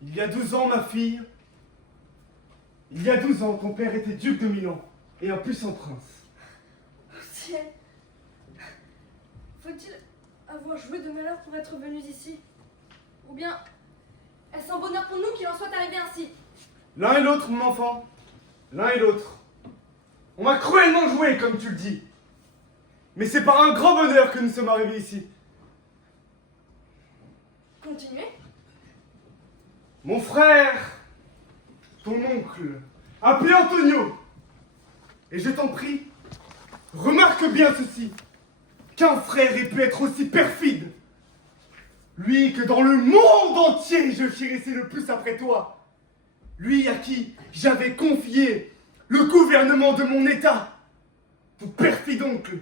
Il y a 12 ans, ma fille, il y a 12 ans, ton père était duc de Milan et un puissant prince. Oh ciel! Faut-il avoir joué de malheur pour être venus ici? Ou bien est-ce un bonheur pour nous qu'il en soit arrivé ainsi? L'un et l'autre, mon enfant. L'un et l'autre. On m'a cruellement joué, comme tu le dis. Mais c'est par un grand bonheur que nous sommes arrivés ici. Continuez. Mon frère, ton oncle, appelé Antonio. Et je t'en prie, remarque bien ceci. Qu'un frère ait pu être aussi perfide. Lui que dans le monde entier je chérissais le plus après toi. Lui à qui j'avais confié le gouvernement de mon état. Ton perfide oncle.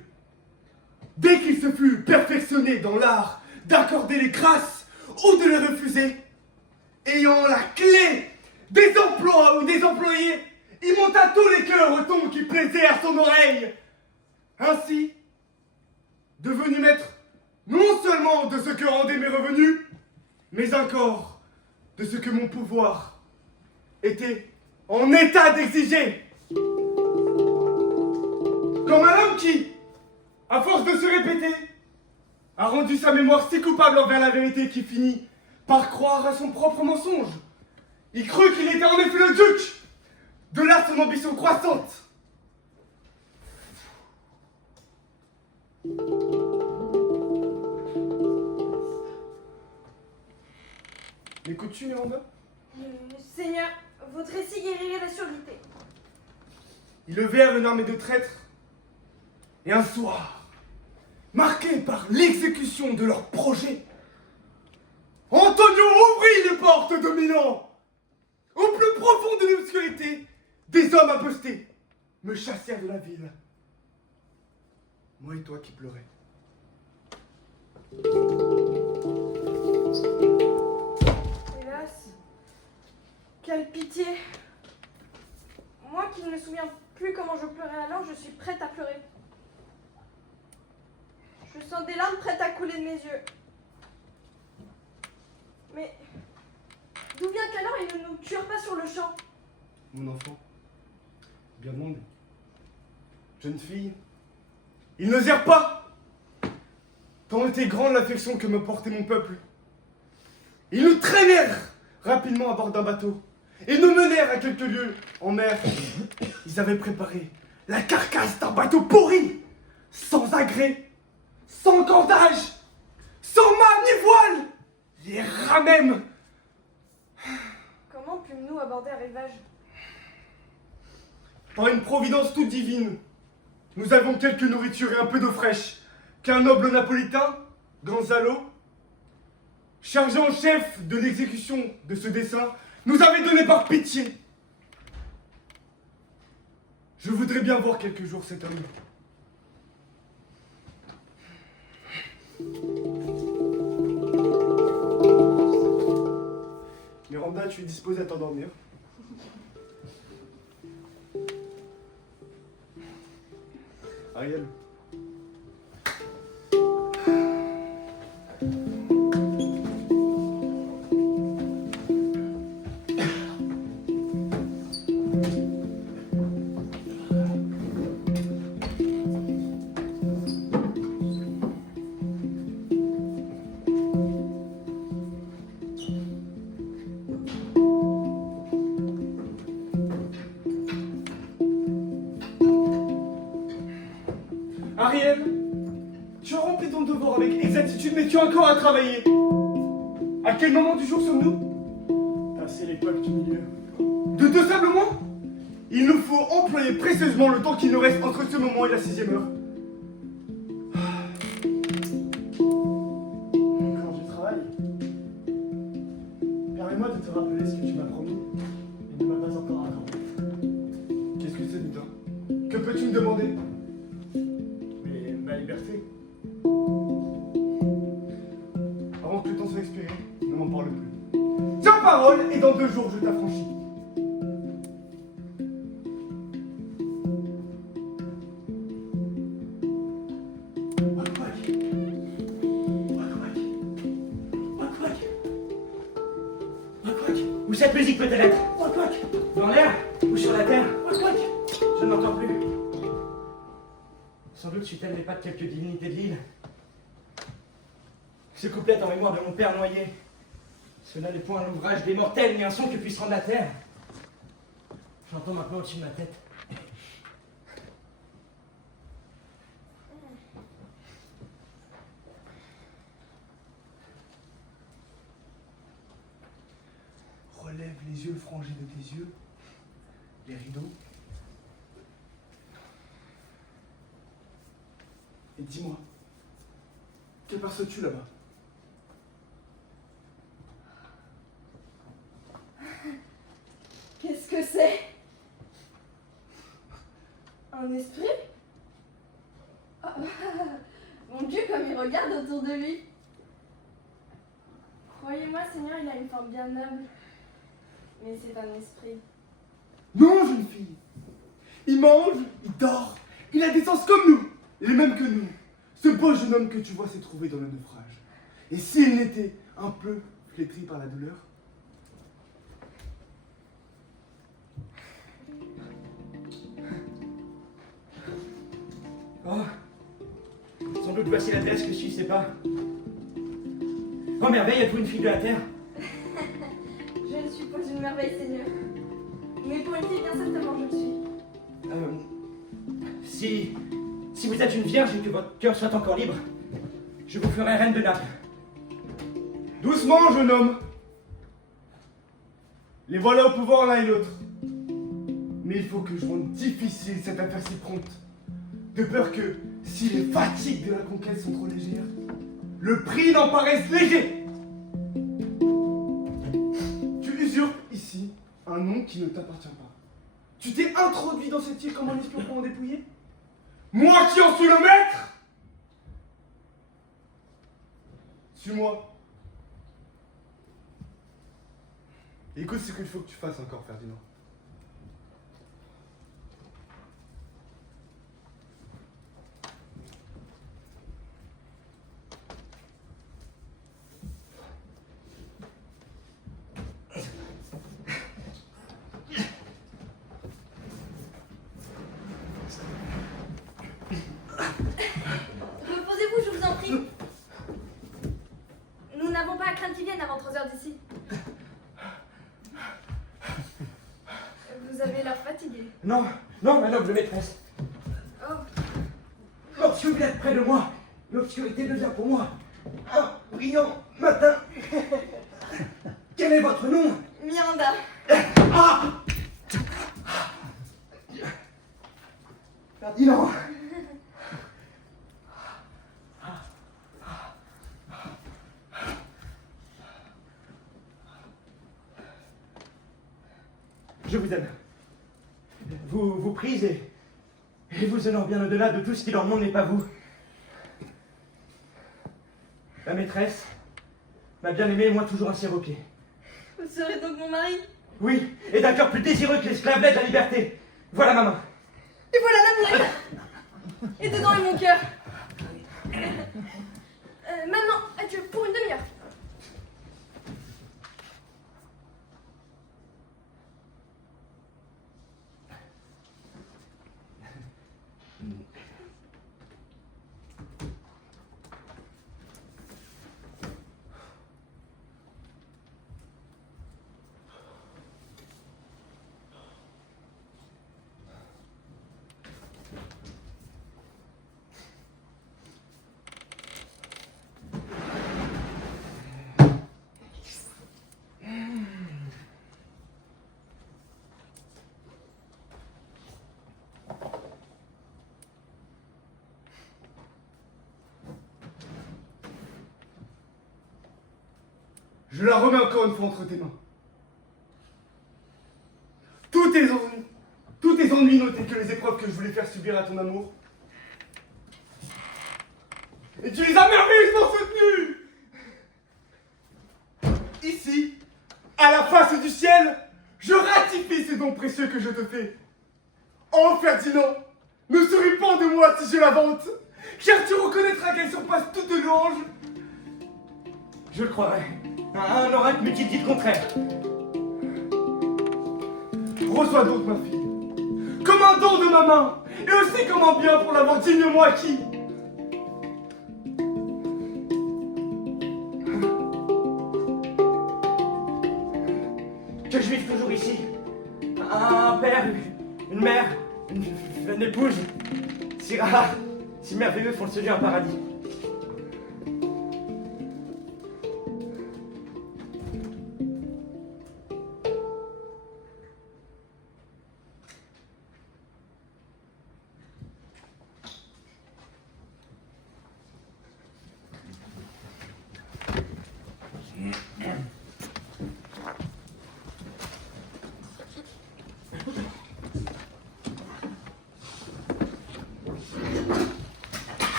Dès qu'il se fut perfectionné dans l'art d'accorder les grâces ou de les refuser, ayant la clé des emplois ou des employés, il monta tous les cœurs au ton qui plaisait à son oreille. Ainsi, devenu maître non seulement de ce que rendaient mes revenus, mais encore de ce que mon pouvoir était en état d'exiger. Comme un homme qui, à force de se répéter, a rendu sa mémoire si coupable envers la vérité qu'il finit par croire à son propre mensonge. Il crut qu'il était en effet le duc. De là son ambition croissante. M'écoutes-tu, Miranda? Seigneur, votre récit guérirait la surdité. Ils levèrent une armée de traîtres. Et un soir, marqué par l'exécution de leur projet, Antonio ouvrit les portes de Milan. Au plus profond de l'obscurité, des hommes apostés me chassèrent de la ville. Moi et toi qui pleurais. Hélas, quelle pitié. Moi qui ne me souviens plus comment je pleurais alors, je suis prête à pleurer. Je sens des larmes prêtes à couler de mes yeux. Mais D'où vient qu'alors ils ne nous tuèrent pas sur le champ? Mon enfant, bien monde, jeune fille, ils n'osèrent pas. Tant était grande l'affection que me portait mon peuple. Ils nous traînèrent rapidement à bord d'un bateau et nous menèrent à quelques lieues en mer. Ils avaient préparé la carcasse d'un bateau pourri, sans agrès, sans cordage, sans mât ni voile, les rats même. Comment pûmes-nous aborder un rivage? Par une providence toute divine, nous avons quelques nourritures et un peu d'eau fraîche qu'un noble napolitain, Gonzalo, chargé en chef de l'exécution de ce dessein, nous avait donné par pitié. Je voudrais bien voir quelques jours cet homme. Miranda, tu es disposée à t'endormir? Ariel. Ariel, tu as rempli ton devoir avec exactitude, mais tu as encore à travailler. À quel moment du jour sommes-nous? C'est l'époque du milieu. De deux simplement? Il nous faut employer précieusement le temps qui nous reste entre ce moment et la 6e heure. Encore du travail. Permets-moi de te rappeler ce que tu m'as promis et ne m'as pas encore accordé. Qu'est-ce que c'est, Lutin? Que peux-tu me demander? Mais ma liberté. Avant que le temps soit expiré, ne m'en parle plus. Tiens parole, et dans 2 jours, je t'affranchis. Où cette musique peut-elle être? Dans l'air ou sur la terre? Je ne l'entends plus. Sans doute suit-elle les pas de quelques divinités de l'île. Ce couplet est en mémoire de mon père noyé. Cela n'est point l'ouvrage des mortels, ni un son que puisse rendre la terre. J'entends maintenant au-dessus de ma tête. Relève les yeux frangés de tes yeux, les rideaux, et dis-moi, que perçois-tu là-bas? Qu'est-ce que c'est? Un esprit? Oh, mon Dieu, comme il regarde autour de lui. Croyez-moi, Seigneur, il a une forme bien noble. Mais c'est un esprit. Non, jeune fille. Il mange, il dort, il a des sens comme nous, les mêmes que nous. Ce beau jeune homme que tu vois s'est trouvé dans le naufrage. Et s'il n'était un peu flétri par la douleur? Oh, sans doute voici l'adresse que suivent ses pas. Oh merveille, êtes-vous une fille de la terre? Je ne suis pas une merveille, Seigneur. Mais pour une fille, bien certainement, je le suis. Si vous êtes une vierge et que votre cœur soit encore libre, je vous ferai reine de Naples. Doucement, jeune homme. Les voilà au pouvoir l'un et l'autre. Mais il faut que je rende difficile cette affaire si prompte. De peur que, si les fatigues de la conquête sont trop légères, le prix n'en paraisse léger. Tu usurpes ici un nom qui ne t'appartient pas. Tu t'es introduit dans cette île comme un espion pour en dépouiller? Moi qui en suis le maître? Suis-moi. Écoute ce qu'il faut que tu fasses encore, Ferdinand. pas craindre qu'ils viennent avant 3 heures d'ici. Vous avez l'air fatigué. Non, non, ma noble maîtresse. Oh, Lorsque vous êtes près de moi, l'obscurité devient pour moi un brillant matin. Quel est votre nom? Miranda. Ah! Ferdinand. Je vous aime. Vous prise et vous honore bien au-delà de tout ce qui dans le monde n'est pas vous. La maîtresse, ma bien-aimée et moi toujours ainsi évoqués. Vous serez donc mon mari? Oui, et d'un cœur plus désireux que l'esclave de la liberté. Voilà ma main. Et voilà la mienne. Et dedans est mon cœur. Maintenant, adieu pour une demi-heure. Je la remets encore une fois entre tes mains. Tous tes ennuis n'étaient que les épreuves que je voulais faire subir à ton amour. Et tu les as merveilleusement soutenus. Ici, à la face du ciel, je ratifie ces dons précieux que je te fais. Oh Ferdinand, ne souris pas de moi si je la vante, car tu reconnaîtras qu'elle surpasse toute louange. Je le croirais. Un oracle me dit le contraire. Reçois donc ma fille, comme un don de ma main, et aussi comme un bien pour l'avoir dignement acquis. Que je vive toujours ici. Un père, une mère, une épouse, si rares, si merveilleux font le seuil un paradis.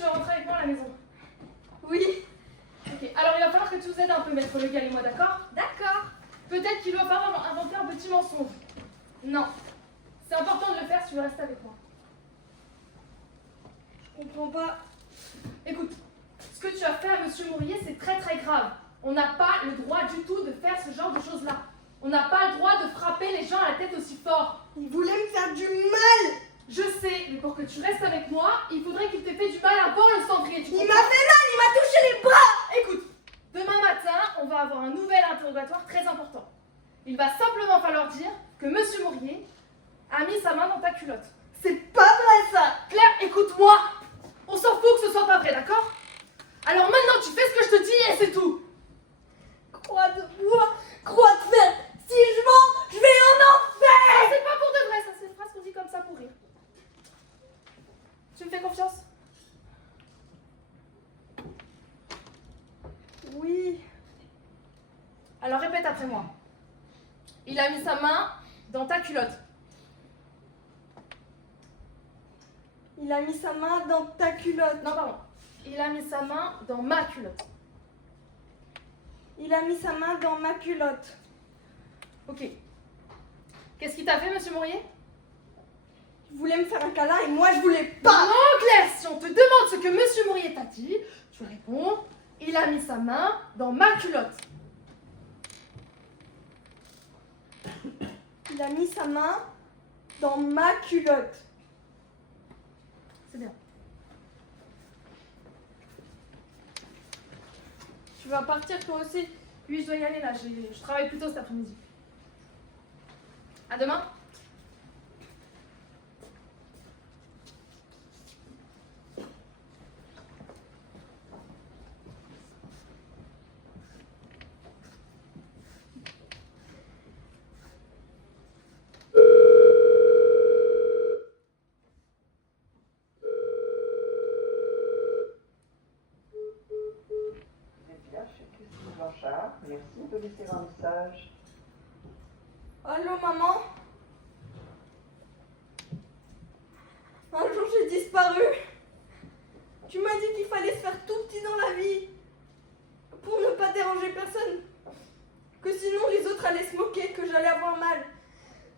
tu vas rentrer avec moi à la maison? Oui. Ok, alors il va falloir que tu nous aides un peu, maître Legal et moi, d'accord? D'accord. Peut-être qu'il va falloir inventer un petit mensonge. Non. C'est important de le faire si tu veux rester avec moi. Je comprends pas. Écoute, ce que tu as fait à Monsieur Mourier, c'est très très grave. On n'a pas le droit du tout de faire ce genre de choses-là. On n'a pas le droit de frapper les gens à la tête aussi fort. Il voulait me faire du mal. Je sais, mais pour que tu restes avec moi, il faudrait qu'il t'ait fait du mal avant le cendrier. Il m'a fait mal, il m'a touché les bras. Écoute, demain matin, on va avoir un nouvel interrogatoire très important. Il va simplement falloir dire que Monsieur Mourier a mis sa main dans ta culotte. C'est pas vrai ça. Claire, écoute-moi. On s'en fout que ce soit pas vrai, d'accord? Alors maintenant, tu fais ce que je te dis et c'est tout. Croix de bois, croix de fer. Si je mens, je vais en enfer. C'est pas pour de vrai, ça c'est une phrase qu'on dit comme ça pour rire. Tu me fais confiance? Oui. Alors répète après moi. Il a mis sa main dans ta culotte. Il a mis sa main dans ta culotte. Non, pardon. Il a mis sa main dans ma culotte. Il a mis sa main dans ma culotte. Ok. Qu'est-ce qu'il t'a fait, Monsieur Mourier? Il voulait me faire un câlin et moi je voulais pas. Non, Claire, si on te demande ce que Monsieur Mourier t'a dit, tu réponds, il a mis sa main dans ma culotte. Il a mis sa main dans ma culotte. C'est bien. Tu vas partir toi aussi? Oui, je dois y aller là, je travaille plus tôt cet après-midi. À demain. Blanchard, merci de laisser un message. Allô, maman? Un jour, j'ai disparu. Tu m'as dit qu'il fallait se faire tout petit dans la vie pour ne pas déranger personne. Que sinon, les autres allaient se moquer, que j'allais avoir mal.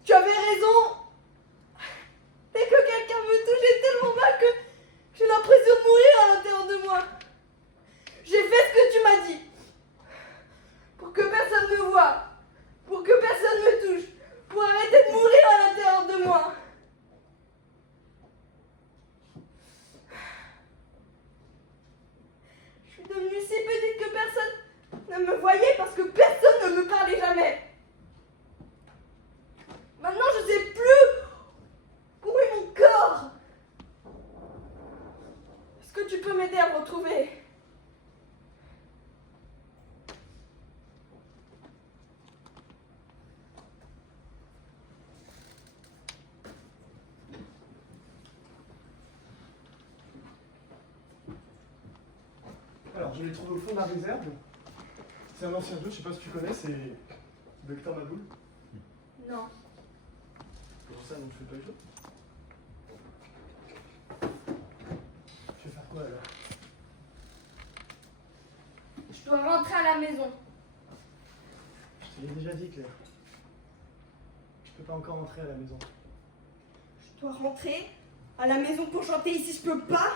Tu avais raison. Et que quelqu'un me touchait tellement mal que j'ai l'impression de mourir à l'intérieur de moi. J'ai fait ce que tu m'as dit. Pour que personne me voie, pour que personne me touche, pour arrêter de mourir à l'intérieur de moi. Je suis devenue si petite que personne ne me voyait parce que personne ne me parlait jamais. Maintenant, je sais plus où est mon corps. Est-ce que tu peux m'aider à le retrouver? Alors, je l'ai trouvé au fond de la réserve. C'est un ancien jeu, je sais pas si tu connais, c'est Docteur Maboul. Non. Pour ça, donc tu fais pas le jeu. Tu veux faire quoi alors? Je dois rentrer à la maison. Je te l'ai déjà dit, Claire. Tu peux pas encore rentrer à la maison. Je dois rentrer à la maison pour chanter ici, je peux pas.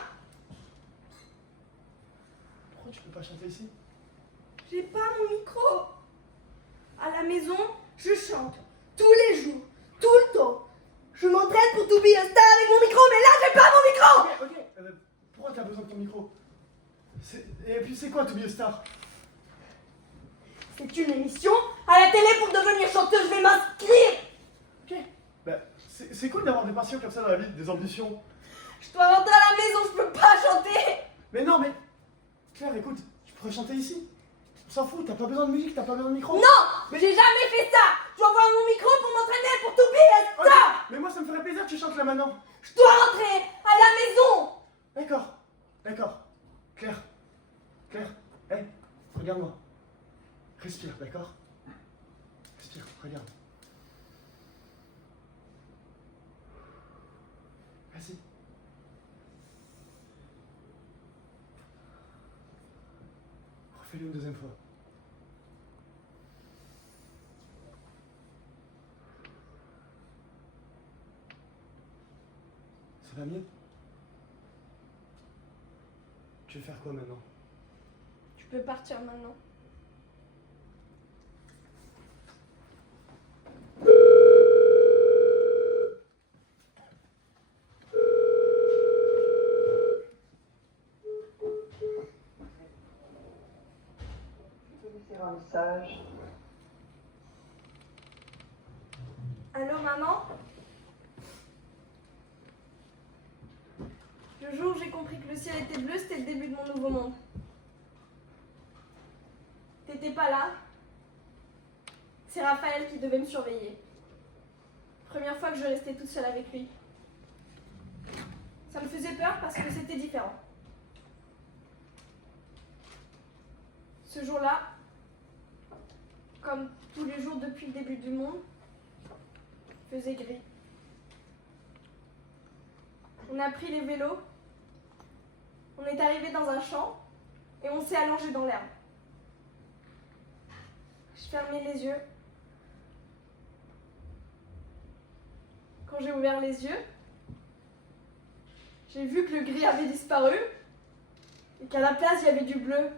Pourquoi tu peux pas chanter ici? J'ai pas mon micro. À la maison, je chante tous les jours, tout le temps. Je m'entraîne pour To Be a Star avec mon micro, mais là j'ai pas mon micro. Ok, pourquoi t'as besoin de ton micro? Et puis c'est quoi To Be a Star? C'est une émission à la télé pour devenir chanteuse, je vais m'inscrire. Ok. Bah, c'est cool d'avoir des passions comme ça dans la vie, des ambitions. Je dois rentrer à la maison, je peux pas chanter. Mais non, mais... Claire, écoute, tu pourrais chanter ici. On s'en fout, t'as pas besoin de musique, t'as pas besoin de micro. Non, mais j'ai jamais fait ça. Je dois avoir mon micro pour m'entraîner pour To Be a Star. Mais moi, ça me ferait plaisir que tu chantes là maintenant. Je dois rentrer à la maison. D'accord, d'accord. Claire, hé, regarde-moi. Respire, d'accord? Respire, regarde. Vas-y. Fais-le une deuxième fois. Ça va mieux? Tu veux faire quoi maintenant? Tu peux partir maintenant. Laissez un message. Allô, maman? Le jour où j'ai compris que le ciel était bleu, c'était le début de mon nouveau monde. T'étais pas là. C'est Raphaël qui devait me surveiller. Première fois que je restais toute seule avec lui. Ça me faisait peur parce que c'était différent. Ce jour-là, comme tous les jours depuis le début du monde, faisait gris. On a pris les vélos, on est arrivé dans un champ et on s'est allongé dans l'herbe. Je fermais les yeux. Quand j'ai ouvert les yeux, j'ai vu que le gris avait disparu et qu'à la place il y avait du bleu.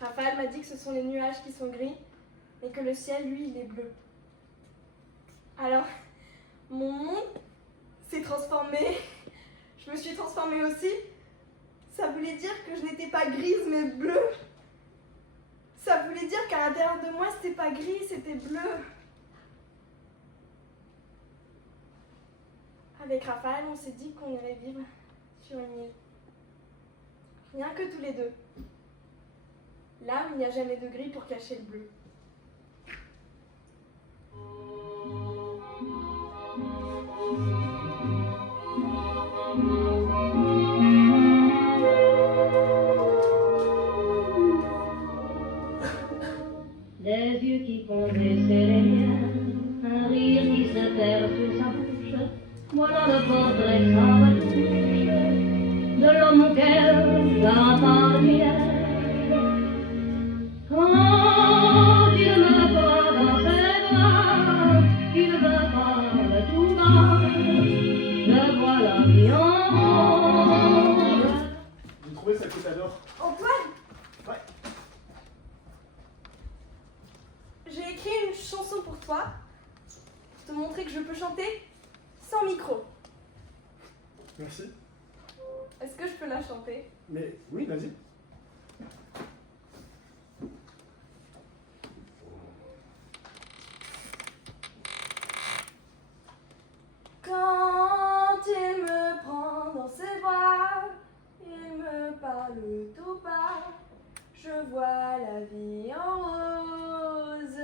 Raphaël m'a dit que ce sont les nuages qui sont gris et que le ciel, lui, il est bleu. Alors, mon monde s'est transformé. Je me suis transformée aussi. Ça voulait dire que je n'étais pas grise, mais bleue. Ça voulait dire qu'à l'intérieur de moi, c'était pas gris, c'était bleu. Avec Raphaël, on s'est dit qu'on irait vivre sur une île. Rien que tous les deux. Là où il n'y a jamais de gris pour cacher le bleu. Des yeux qui font baisser les miens, un rire qui se perd sous sa bouche, voilà le portrait sans retouche de l'homme auquel j'appartiens. Quand il me prend dans ses bras, il me parle tout bas, je vois la vie en rose. J'ai trouvé celle que t'adores. Antoine, Ouais. j'ai écrit une chanson pour toi, pour te montrer que je peux chanter sans micro. Merci. Est-ce que je peux la chanter? Mais oui, vas-y. Quand il me prend dans ses bras, il me parle tout bas, je vois la vie en rose.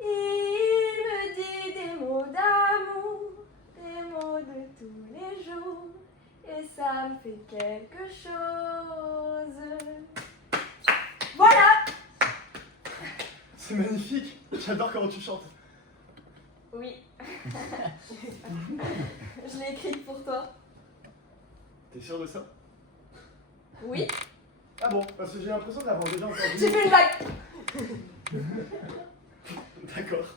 Il me dit des mots d'amour, des mots de tous les jours, et ça me fait quelque chose. Voilà! C'est magnifique. J'adore comment tu chantes. Oui. Je l'ai écrite pour toi. T'es sûr de ça? Oui. Ah bon, parce que j'ai l'impression d'avoir déjà entendu. J'ai fait une blague. D'accord.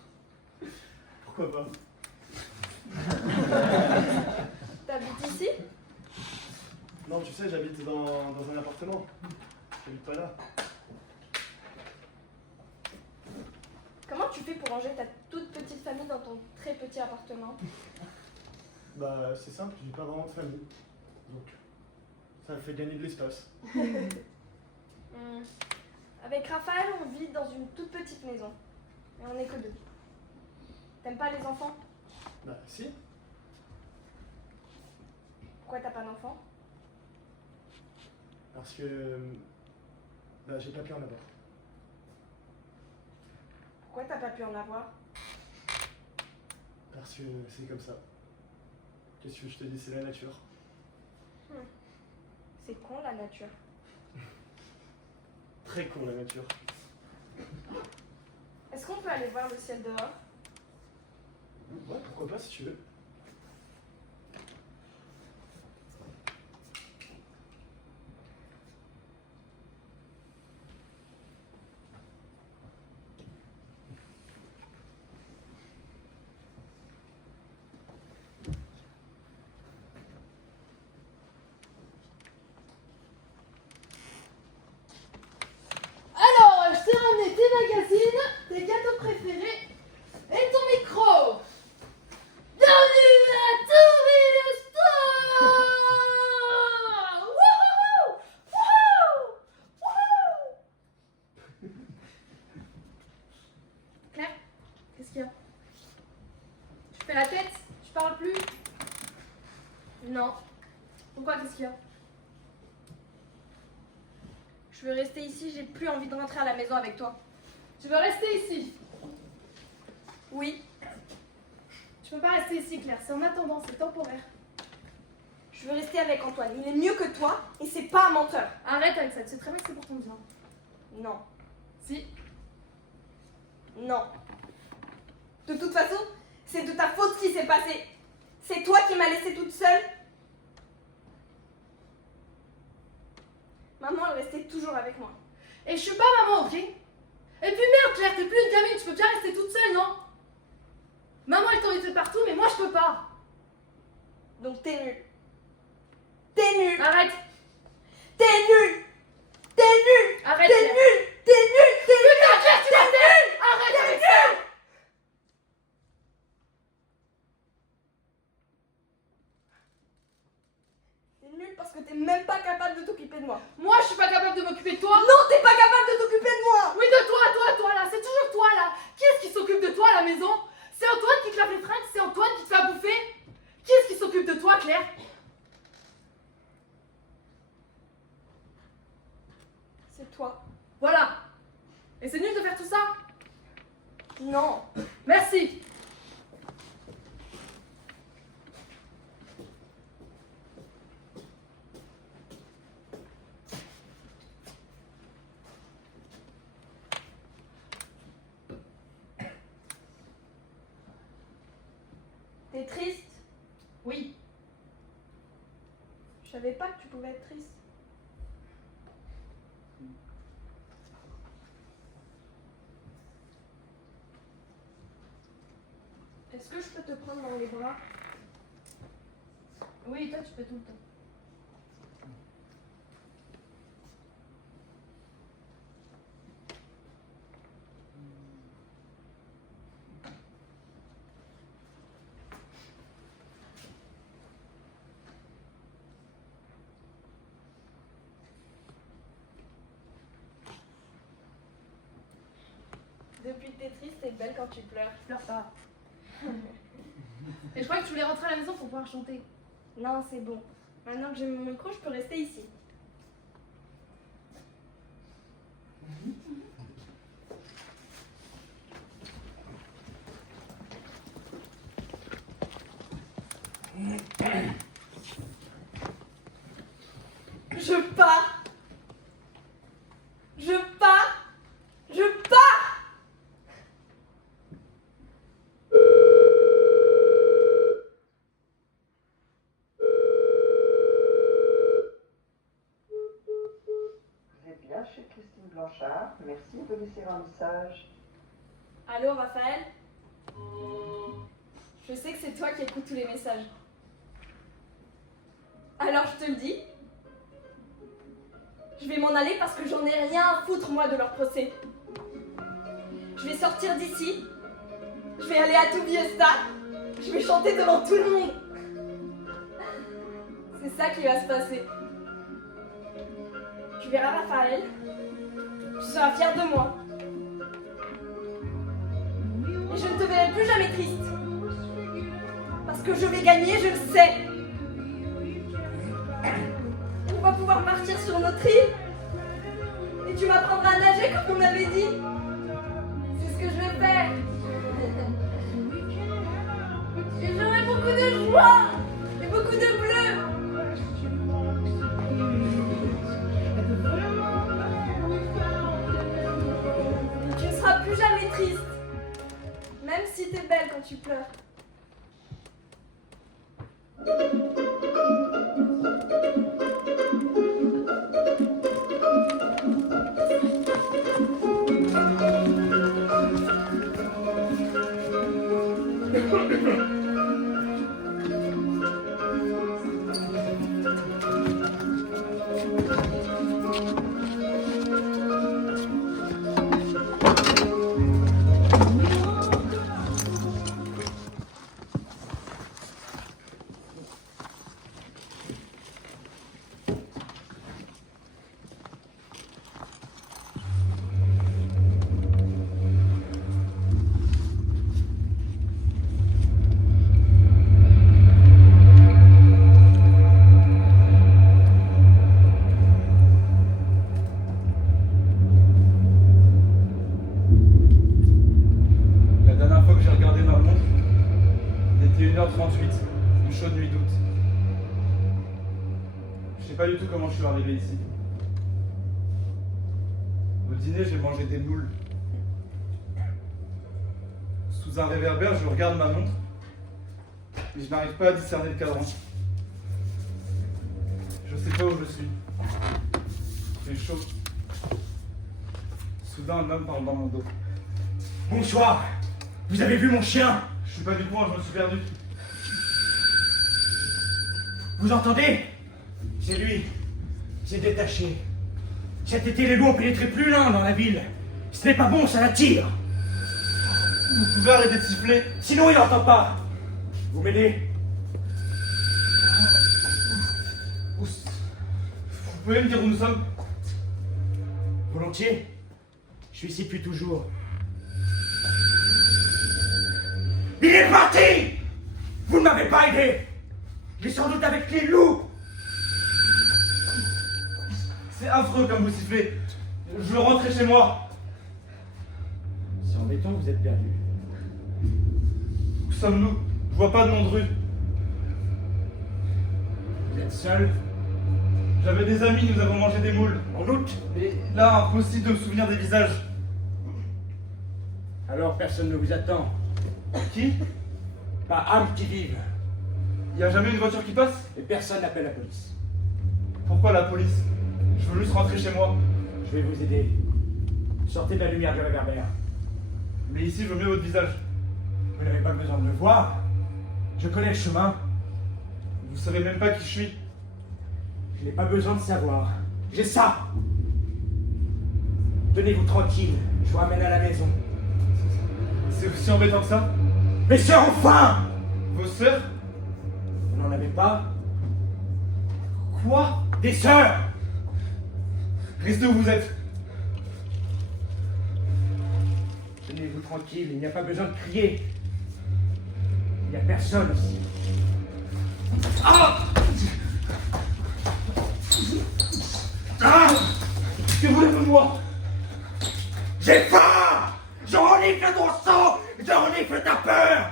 Pourquoi pas? T'habites ici? Non, tu sais, j'habite dans un appartement. J'habite pas là. Comment tu fais pour ranger ta toute petite famille dans ton très petit appartement? Bah, c'est simple, j'ai pas vraiment de famille. Donc, ça me fait gagner de l'espace. Avec Raphaël, on vit dans une toute petite maison. Et on n'est que deux. T'aimes pas les enfants? Bah, si. Pourquoi t'as pas d'enfants? Parce que. Bah, j'ai pas pu en avoir. Pourquoi t'as pas pu en avoir? Parce que c'est comme ça. Qu'est-ce que je te dis, c'est la nature. C'est con la nature. Très con la nature. Est-ce qu'on peut aller voir le ciel dehors? Ouais, pourquoi pas si tu veux. fais la tête? Tu parles plus? Non. Pourquoi? Qu'est-ce qu'il y a? Je veux rester ici, j'ai plus envie de rentrer à la maison avec toi. Tu veux rester ici? Oui. Tu peux pas rester ici, Claire. C'est en attendant, c'est temporaire. Je veux rester avec Antoine. Il est mieux que toi et c'est pas un menteur. Arrête avec ça. Tu sais très bien que c'est pour ton bien. Non. Si. Non. De toute façon, c'est de ta faute ce qui s'est passé. C'est toi qui m'as laissée toute seule. Maman, elle restait toujours avec moi. Et je suis pas maman, ok? Et puis merde, Claire, t'es plus une gamine, tu peux bien rester toute seule, non? Maman, elle t'invite partout, mais moi, je peux pas. Donc t'es nulle. T'es nulle. Arrête. T'es nulle. T'es nulle. Arrête. T'es nulle. T'es nulle. T'es nulle. Putain, Claire, tu vas nulle. Arrête avec ça. T'es nulle parce que t'es même pas capable de t'occuper de moi. Moi, je suis pas capable de m'occuper de toi. Non, t'es pas capable de t'occuper de moi. Oui, de toi, là. C'est toujours toi, là. Qui est-ce qui s'occupe de toi à la maison? C'est Antoine qui te lave les fringues, c'est Antoine qui te fait à bouffer. Qui est-ce qui s'occupe de toi, Claire? C'est toi. Voilà. Et c'est nul de faire tout ça? Non. Merci. T'es triste? Oui. Je savais pas que tu pouvais être triste. Est-ce que je peux te prendre dans les bras? Oui, toi, tu peux tout le temps. Depuis que t'es triste, t'es belle quand tu pleures. Je pleure pas. Et je crois que tu voulais rentrer à la maison pour pouvoir chanter. Non, c'est bon. Maintenant que j'ai mon micro, je peux rester ici. Je pars. Je pars. Je pars. Vous êtes bien chez Christine Blanchard. Merci de laisser un message. Allô, Raphaël? Je sais que c'est toi qui écoutes tous les messages. Alors je te le dis. Je vais m'en aller parce que j'en ai rien à foutre, moi, de leur procès. Je vais sortir d'ici. Je vais aller à To Be a Star. Je vais chanter devant tout le monde. C'est ça qui va se passer. Tu verras, Raphaël. Tu seras fier de moi. Et je ne te verrai plus jamais triste. Parce que je vais gagner, je le sais. On va pouvoir partir sur notre île. Et tu m'apprendras à nager comme on avait dit. C'est ce que je vais faire. Et j'aurai beaucoup de joie. Et beaucoup de bleu. Tu ne seras plus jamais triste. Même si t'es belle quand tu pleures. 1h38, une chaude nuit d'août. Je sais pas du tout comment je suis arrivé ici. Au dîner, j'ai mangé des moules. Sous un réverbère, je regarde ma montre, mais je n'arrive pas à discerner le cadran. Je sais pas où je suis. J'ai chaud. Soudain, un homme parle dans mon dos. Bonsoir. Vous avez vu mon chien? Je suis pas du coin, je me suis perdu. Vous entendez? C'est lui. C'est détaché. Cet été, les loups ont pénétré plus loin dans la ville. Ce n'est pas bon, ça l'attire. Vous pouvez arrêter de siffler? Sinon, il n'entend pas. Vous m'aidez? Vous pouvez me dire où nous sommes? Volontiers. Je suis ici depuis toujours. Il est parti! Vous ne m'avez pas aidé! Il est sans doute avec les loups! C'est affreux comme vous sifflez. Je veux rentrer chez moi. C'est embêtant, vous êtes perdu. Où sommes-nous? Je vois pas de nom de rue. Vous êtes seul? J'avais des amis, nous avons mangé des moules. En août? Et là, impossible de me souvenir des visages. Alors personne ne vous attend. Qui? Pas âme qui vive. Il n'y a jamais une voiture qui passe? Et personne n'appelle la police. Pourquoi la police? Je veux juste rentrer chez moi. Je vais vous aider. Sortez de la lumière du réverbère. Mais ici, je veux mieux votre visage. Vous n'avez pas besoin de me voir. Je connais le chemin. Vous savez même pas qui je suis. Je n'ai pas besoin de savoir. J'ai ça. Tenez-vous tranquille. Je vous ramène à la maison. C'est aussi embêtant que ça? Mes sœurs, enfin! Vos sœurs? Vous n'en avez pas? Quoi? Des sœurs! Restez où vous êtes. Tenez-vous tranquille, il n'y a pas besoin de crier. Il n'y a personne ici. Ah! Ah! Que voulez-vous de moi? J'ai faim! Je renifle ton sang! Je renifle ta peur!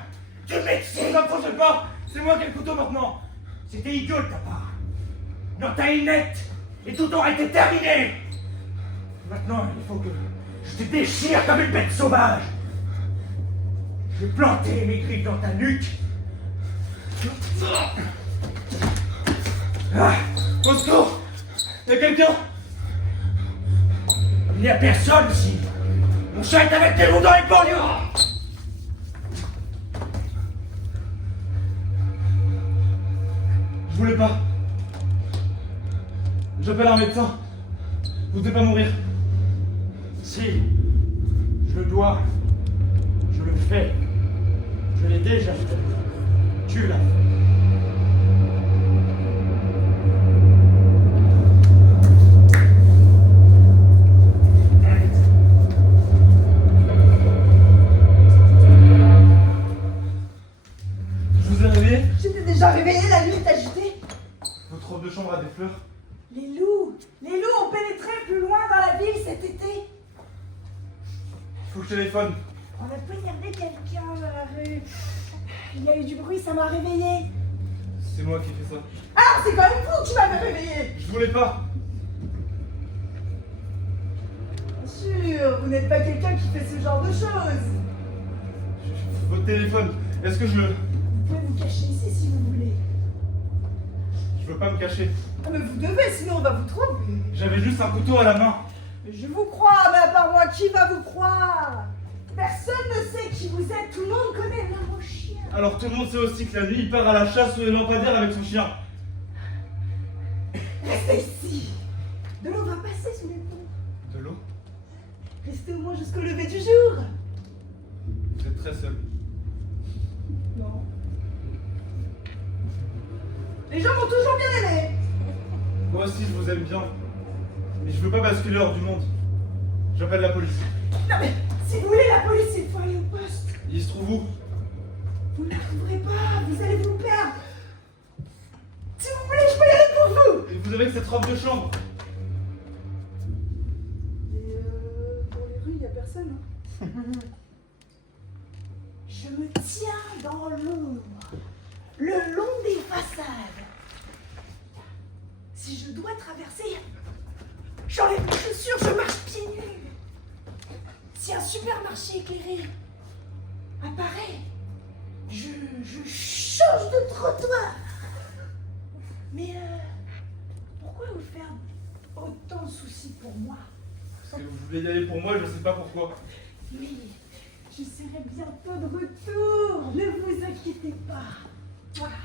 Tu m'excites! Ne vous approchez pas! C'est moi qui ai le couteau maintenant! C'était idiot de ta part! Dans ta nette! Et tout aura été terminé! Maintenant, il faut que je te déchire comme une bête sauvage! Je vais planter mes griffes dans ta nuque! Ah! Au secours! Il y a quelqu'un? Il n'y a personne ici! Mon chat est avec des loups dans les banlieues! Je voulais pas. J'appelle un médecin. Vous devez pas mourir. Si, je le dois. Je le fais. Je l'ai déjà fait. Tu l'as fait. Je vous ai réveillé? J'étais déjà réveillée, la nuit est agitée. Votre robe de chambre a des fleurs. Les loups ont pénétré plus loin dans la ville cet été. Faut que je téléphone. On a poignardé quelqu'un dans la rue. Il y a eu du bruit, ça m'a réveillée. C'est moi qui ai fait ça. Ah, c'est quand même vous qui m'avez réveillée. Je voulais pas. Bien sûr, vous n'êtes pas quelqu'un qui fait ce genre de choses. Votre téléphone, est-ce que je le... Vous pouvez vous cacher ici si vous voulez. Je veux pas me cacher. Ah, mais vous devez, sinon on va vous trouver. J'avais juste un couteau à la main. Mais je vous crois, mais à part moi, qui va vous croire? Personne ne sait qui vous êtes, tout le monde connaît le nom au chien. Alors tout le monde sait aussi que la nuit, il part à la chasse sous les lampadaires avec son chien. Restez ici. De l'eau va passer sous les ponts. De l'eau? Restez au moins jusqu'au lever du jour. Vous êtes très seul. Non. Les gens m'ont toujours bien aimé. Moi aussi, je vous aime bien. Mais je veux pas basculer hors du monde. J'appelle la police. Non mais, si vous voulez la police, il faut aller au poste. Il se trouve où? Vous ne la trouverez pas, vous allez vous perdre. Si vous voulez, je peux y aller pour vous. Et vous avez que cette robe de chambre. Et pour les rues, il n'y a personne. Hein. Je me tiens tiens dans l'ombre, le long des façades. Si je dois traverser, j'enlève mes chaussures, je marche pieds nus. Si un supermarché éclairé apparaît, je change de trottoir. Mais pourquoi vous faire autant de soucis pour moi? Parce que vous voulez y aller pour moi, je sais pas pourquoi. Mais je serai bientôt de retour, ne vous inquiétez pas. Voilà.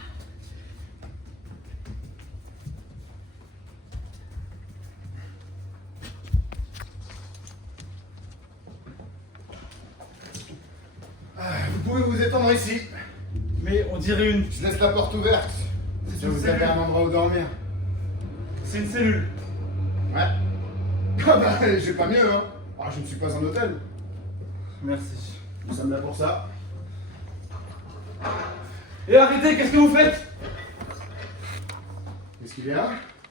Vous pouvez vous étendre ici. Mais on dirait une... Je laisse la porte ouverte. Si vous avez un endroit où dormir. C'est une cellule. Ouais. Ah bah, j'ai pas mieux, hein. Ah, je ne suis pas en hôtel. Merci. Nous sommes là pour ça. Et arrêtez, qu'est-ce que vous faites? Qu'est-ce qu'il y a?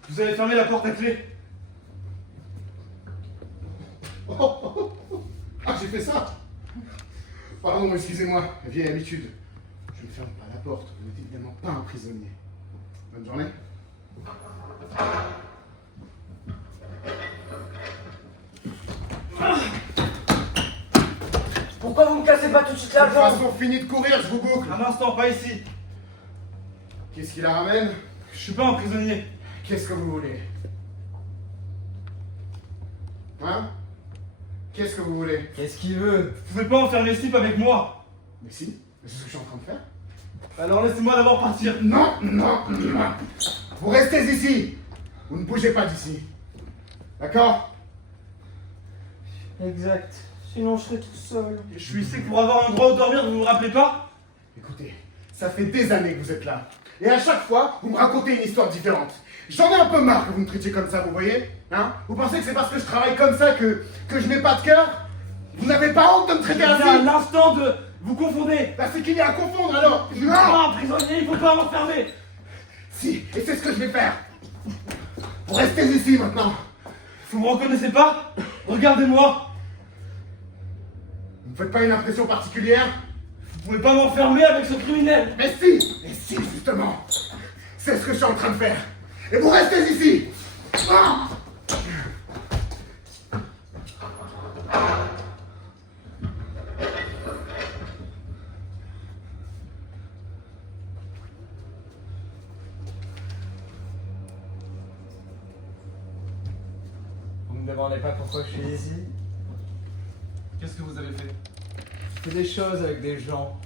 Vous avez fermé la porte à clé. Ah, j'ai fait ça. Pardon, excusez-moi, vieille habitude. Je ne ferme pas la porte, vous n'êtes évidemment pas un prisonnier. Bonne journée. Pourquoi vous me cassez pas tout de suite De la toute jambe? façon, fini de courir, je vous boucle. Un instant, pas ici. Qu'est-ce qui la ramène? Je suis pas un prisonnier. Qu'est-ce que vous voulez? Hein? Qu'est-ce que vous voulez? Qu'est-ce qu'il veut? Vous pouvez pas enfermer Slip avec moi. Mais si, c'est ce que je suis en train de faire. Alors laissez-moi d'abord partir. Non, non, non. Vous restez ici. Vous ne bougez pas d'ici. D'accord? Exact. Sinon je serai tout seul. Je suis ici pour avoir un endroit où dormir, vous vous rappelez pas? Écoutez, ça fait des années que vous êtes là. Et à chaque fois, vous me racontez une histoire différente. J'en ai un peu marre que vous me traitiez comme ça, vous voyez? Hein? Vous pensez que c'est parce que je travaille comme ça que je n'ai pas de cœur? Vous n'avez pas honte de me traiter ainsi? Il y a un instant de... Vous confondez. Bah c'est qu'il y a à confondre alors. Je suis pas un prisonnier, il faut pas m'enfermer. Si, et c'est ce que je vais faire. Vous restez ici maintenant. Vous me reconnaissez pas? Regardez-moi. Vous ne faites pas une impression particulière? Vous pouvez pas m'enfermer avec ce criminel. Mais si, justement. C'est ce que je suis en train de faire. Et vous restez ici. Ah! Vous me demandez pas pourquoi je suis ici? Qu'est-ce que vous avez fait? Je fais des choses avec des gens.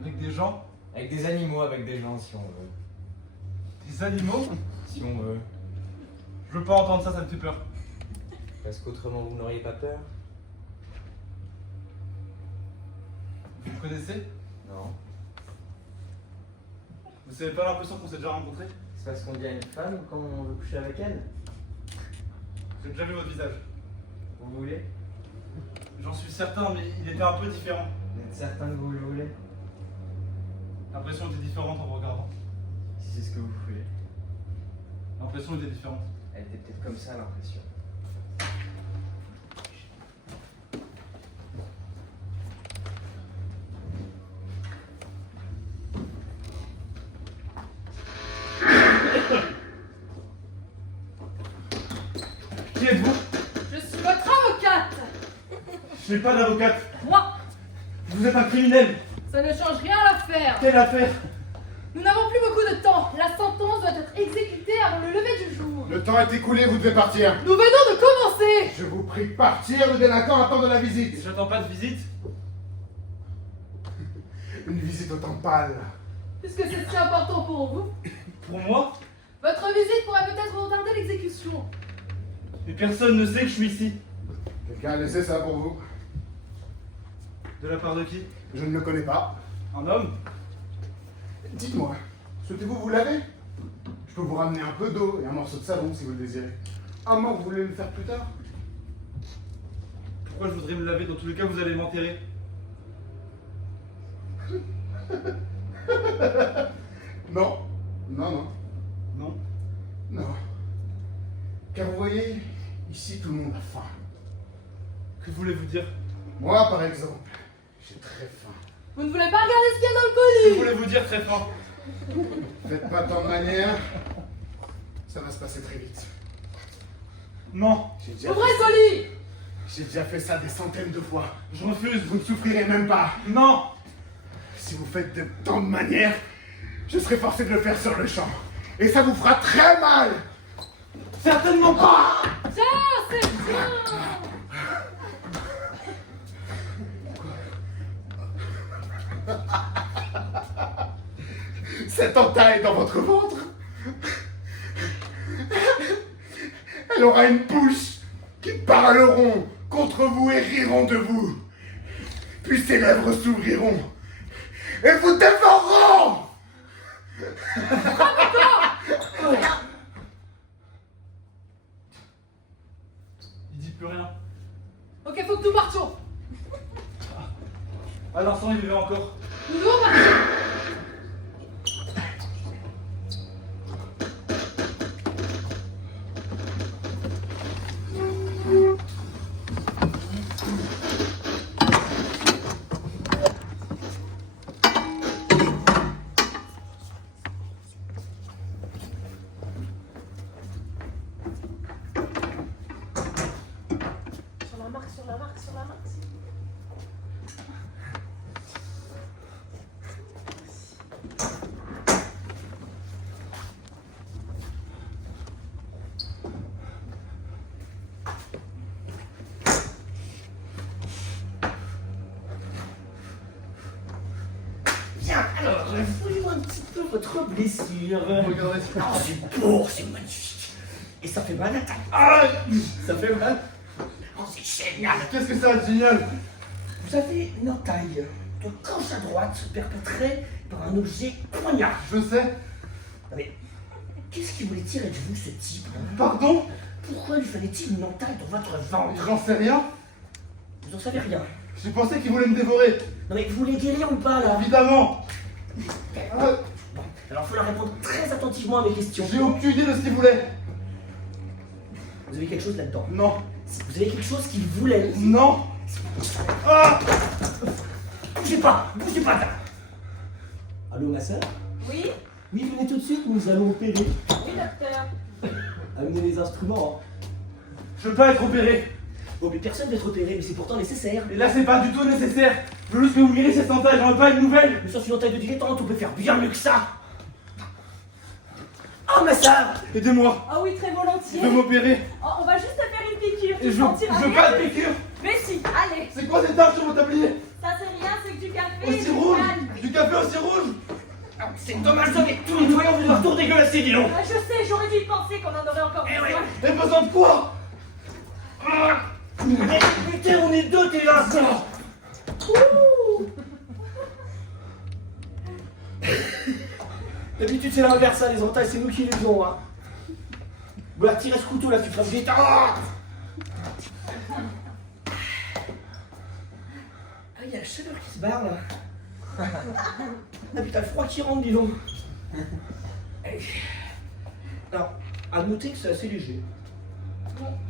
Avec des gens? Avec des animaux, avec des gens si on veut. Des animaux? Si on veut. Je veux pas entendre ça, ça me fait peur. Parce qu'autrement vous n'auriez pas peur? Vous me connaissez? Non. Vous avez pas l'impression qu'on s'est déjà rencontrés? C'est parce qu'on dit à une femme quand on veut coucher avec elle? J'ai déjà vu votre visage. Vous voulez? J'en suis certain, mais il était un peu différent. Vous êtes certain que vous le voulez? L'impression était différente en vous regardant. Si c'est ce que vous voulez. L'impression était différente. Elle était peut-être comme ça l'impression. Qui êtes-vous? Je suis votre avocate. Je n'ai pas d'avocate. Moi, Vous êtes un criminel. ça ne change rien à l'affaire. Quelle affaire? Nous n'avons plus beaucoup de temps. La sentence doit être exécutée avant le lever du jour. Le temps est écoulé, vous devez partir. Nous venons de commencer. Je vous prie de partir, le délinquant attend de la visite. J'attends pas de visite. Une visite au temps pâle. Puisque c'est si important pour vous, Pour moi? votre visite pourrait peut-être retarder l'exécution. Mais personne ne sait que je suis ici. Quelqu'un a laissé ça pour vous? De la part de qui? Je ne le connais pas. Un homme? Dites-moi, souhaitez-vous vous laver? Je peux vous ramener un peu d'eau et un morceau de savon si vous le désirez. À moins que vous voulez le faire plus tard. Pourquoi je voudrais me laver? Dans tous les cas, vous allez m'enterrer. Non, non, non, Non? non. Car vous voyez, ici tout le monde a faim. Que voulez-vous dire? Moi, par exemple, j'ai très faim. Vous ne voulez pas regarder ce qu'il y a dans le colis? Je voulais vous dire très fort. Faites pas tant de manière. Ça va se passer très vite. Non. Ouvrez le colis! J'ai déjà fait ça des centaines de fois. Je refuse. Vous ne souffrirez même pas. Non. Si vous faites de tant de manières, je serai forcé de le faire sur le champ. Et ça vous fera très mal. Certainement pas. Ça, c'est bien! Cette entaille dans votre ventre, elle aura une bouche qui parleront contre vous et riront de vous. Puis ses lèvres s'ouvriront et vous dévoreront. Il dit plus rien. Ok, faut que nous partions. À l'instant, il vivait encore. Nous devons partir. Sur la marque. Bien, alors, je voulais voir un petit peu votre blessure. Regardez. Oh, c'est beau, c'est magnifique. Et ça fait mal à ta... Ah, ça fait mal. Oh, c'est génial. Qu'est-ce que ça, génial? Vous avez une entaille de gauche à droite perpétrée par un objet poignard. Je sais. Non mais, qu'est-ce qu'il voulait tirer de vous, ce type? Pardon? Pourquoi lui fallait-il une entaille dans votre ventre? J'en sais rien. Vous en savez rien. J'ai pensé qu'il voulait me dévorer. Non mais vous voulez guérir ou pas, là? Évidemment. Bon, alors il faut leur répondre très attentivement à mes questions. J'ai aucune idée de ce qu'il voulait. Vous avez quelque chose là-dedans? Non. Vous avez quelque chose qu'il voulait? Non. Ah! Bougez pas là. Allô, ma sœur? Oui? Oui, venez tout de suite, nous allons opérer. Oui, docteur. Amenez les instruments. Je veux pas être opéré. Bon, mais personne ne veut être opéré, mais c'est pourtant nécessaire. Et là, c'est pas du tout nécessaire. Je veux juste que vous guérissiez cette entaille, j'en veux pas une nouvelle. Mais sur une entaille de dilettante, on peut faire bien mieux que ça. Oh, ma sœur! Aidez-moi. Ah oui, très volontiers. Je veux m'opérer. Oh, on va juste te faire une piqûre. Et Tu je sentiras veux rien. pas de piqûre. Mais si, allez. C'est quoi ces taches sur mon tablier? Ça c'est rien, c'est que du café. Aussi du rouge. calme. Du café aussi rouge. C'est dommage de tout nettoyer, on va tout dégueulasser, dis donc. Ah, je sais, j'aurais dû y penser qu'on en aurait encore besoin. T'as besoin de quoi? Mais putain, on est deux, t'es là, ça. D'habitude, c'est l'inverse, ça, les entailles, c'est nous qui les faisons, hein. Bon, là, tire ce couteau, là, tu feras vite. Ah, il y a la chaleur qui se barre, là. Ah putain, le froid qui rentre, dis donc. Alors, à noter que c'est assez léger.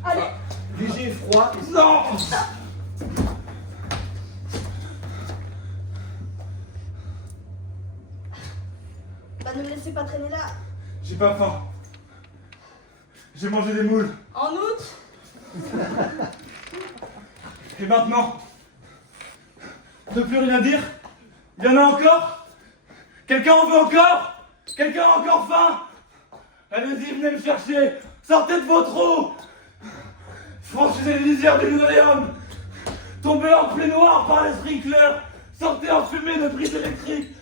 Allez. Léger et froid. Non. Bah ne me laissez pas traîner là. J'ai pas faim. J'ai mangé des moules. En août. Et maintenant? T'as plus rien à dire? Il y en a encore? Quelqu'un en veut encore? Quelqu'un a encore faim? Allez-y, venez me chercher! Sortez de vos trous! Franchissez les lisières du linoléum! Tombez en plein noir par les sprinklers! Sortez en fumée de prise électrique!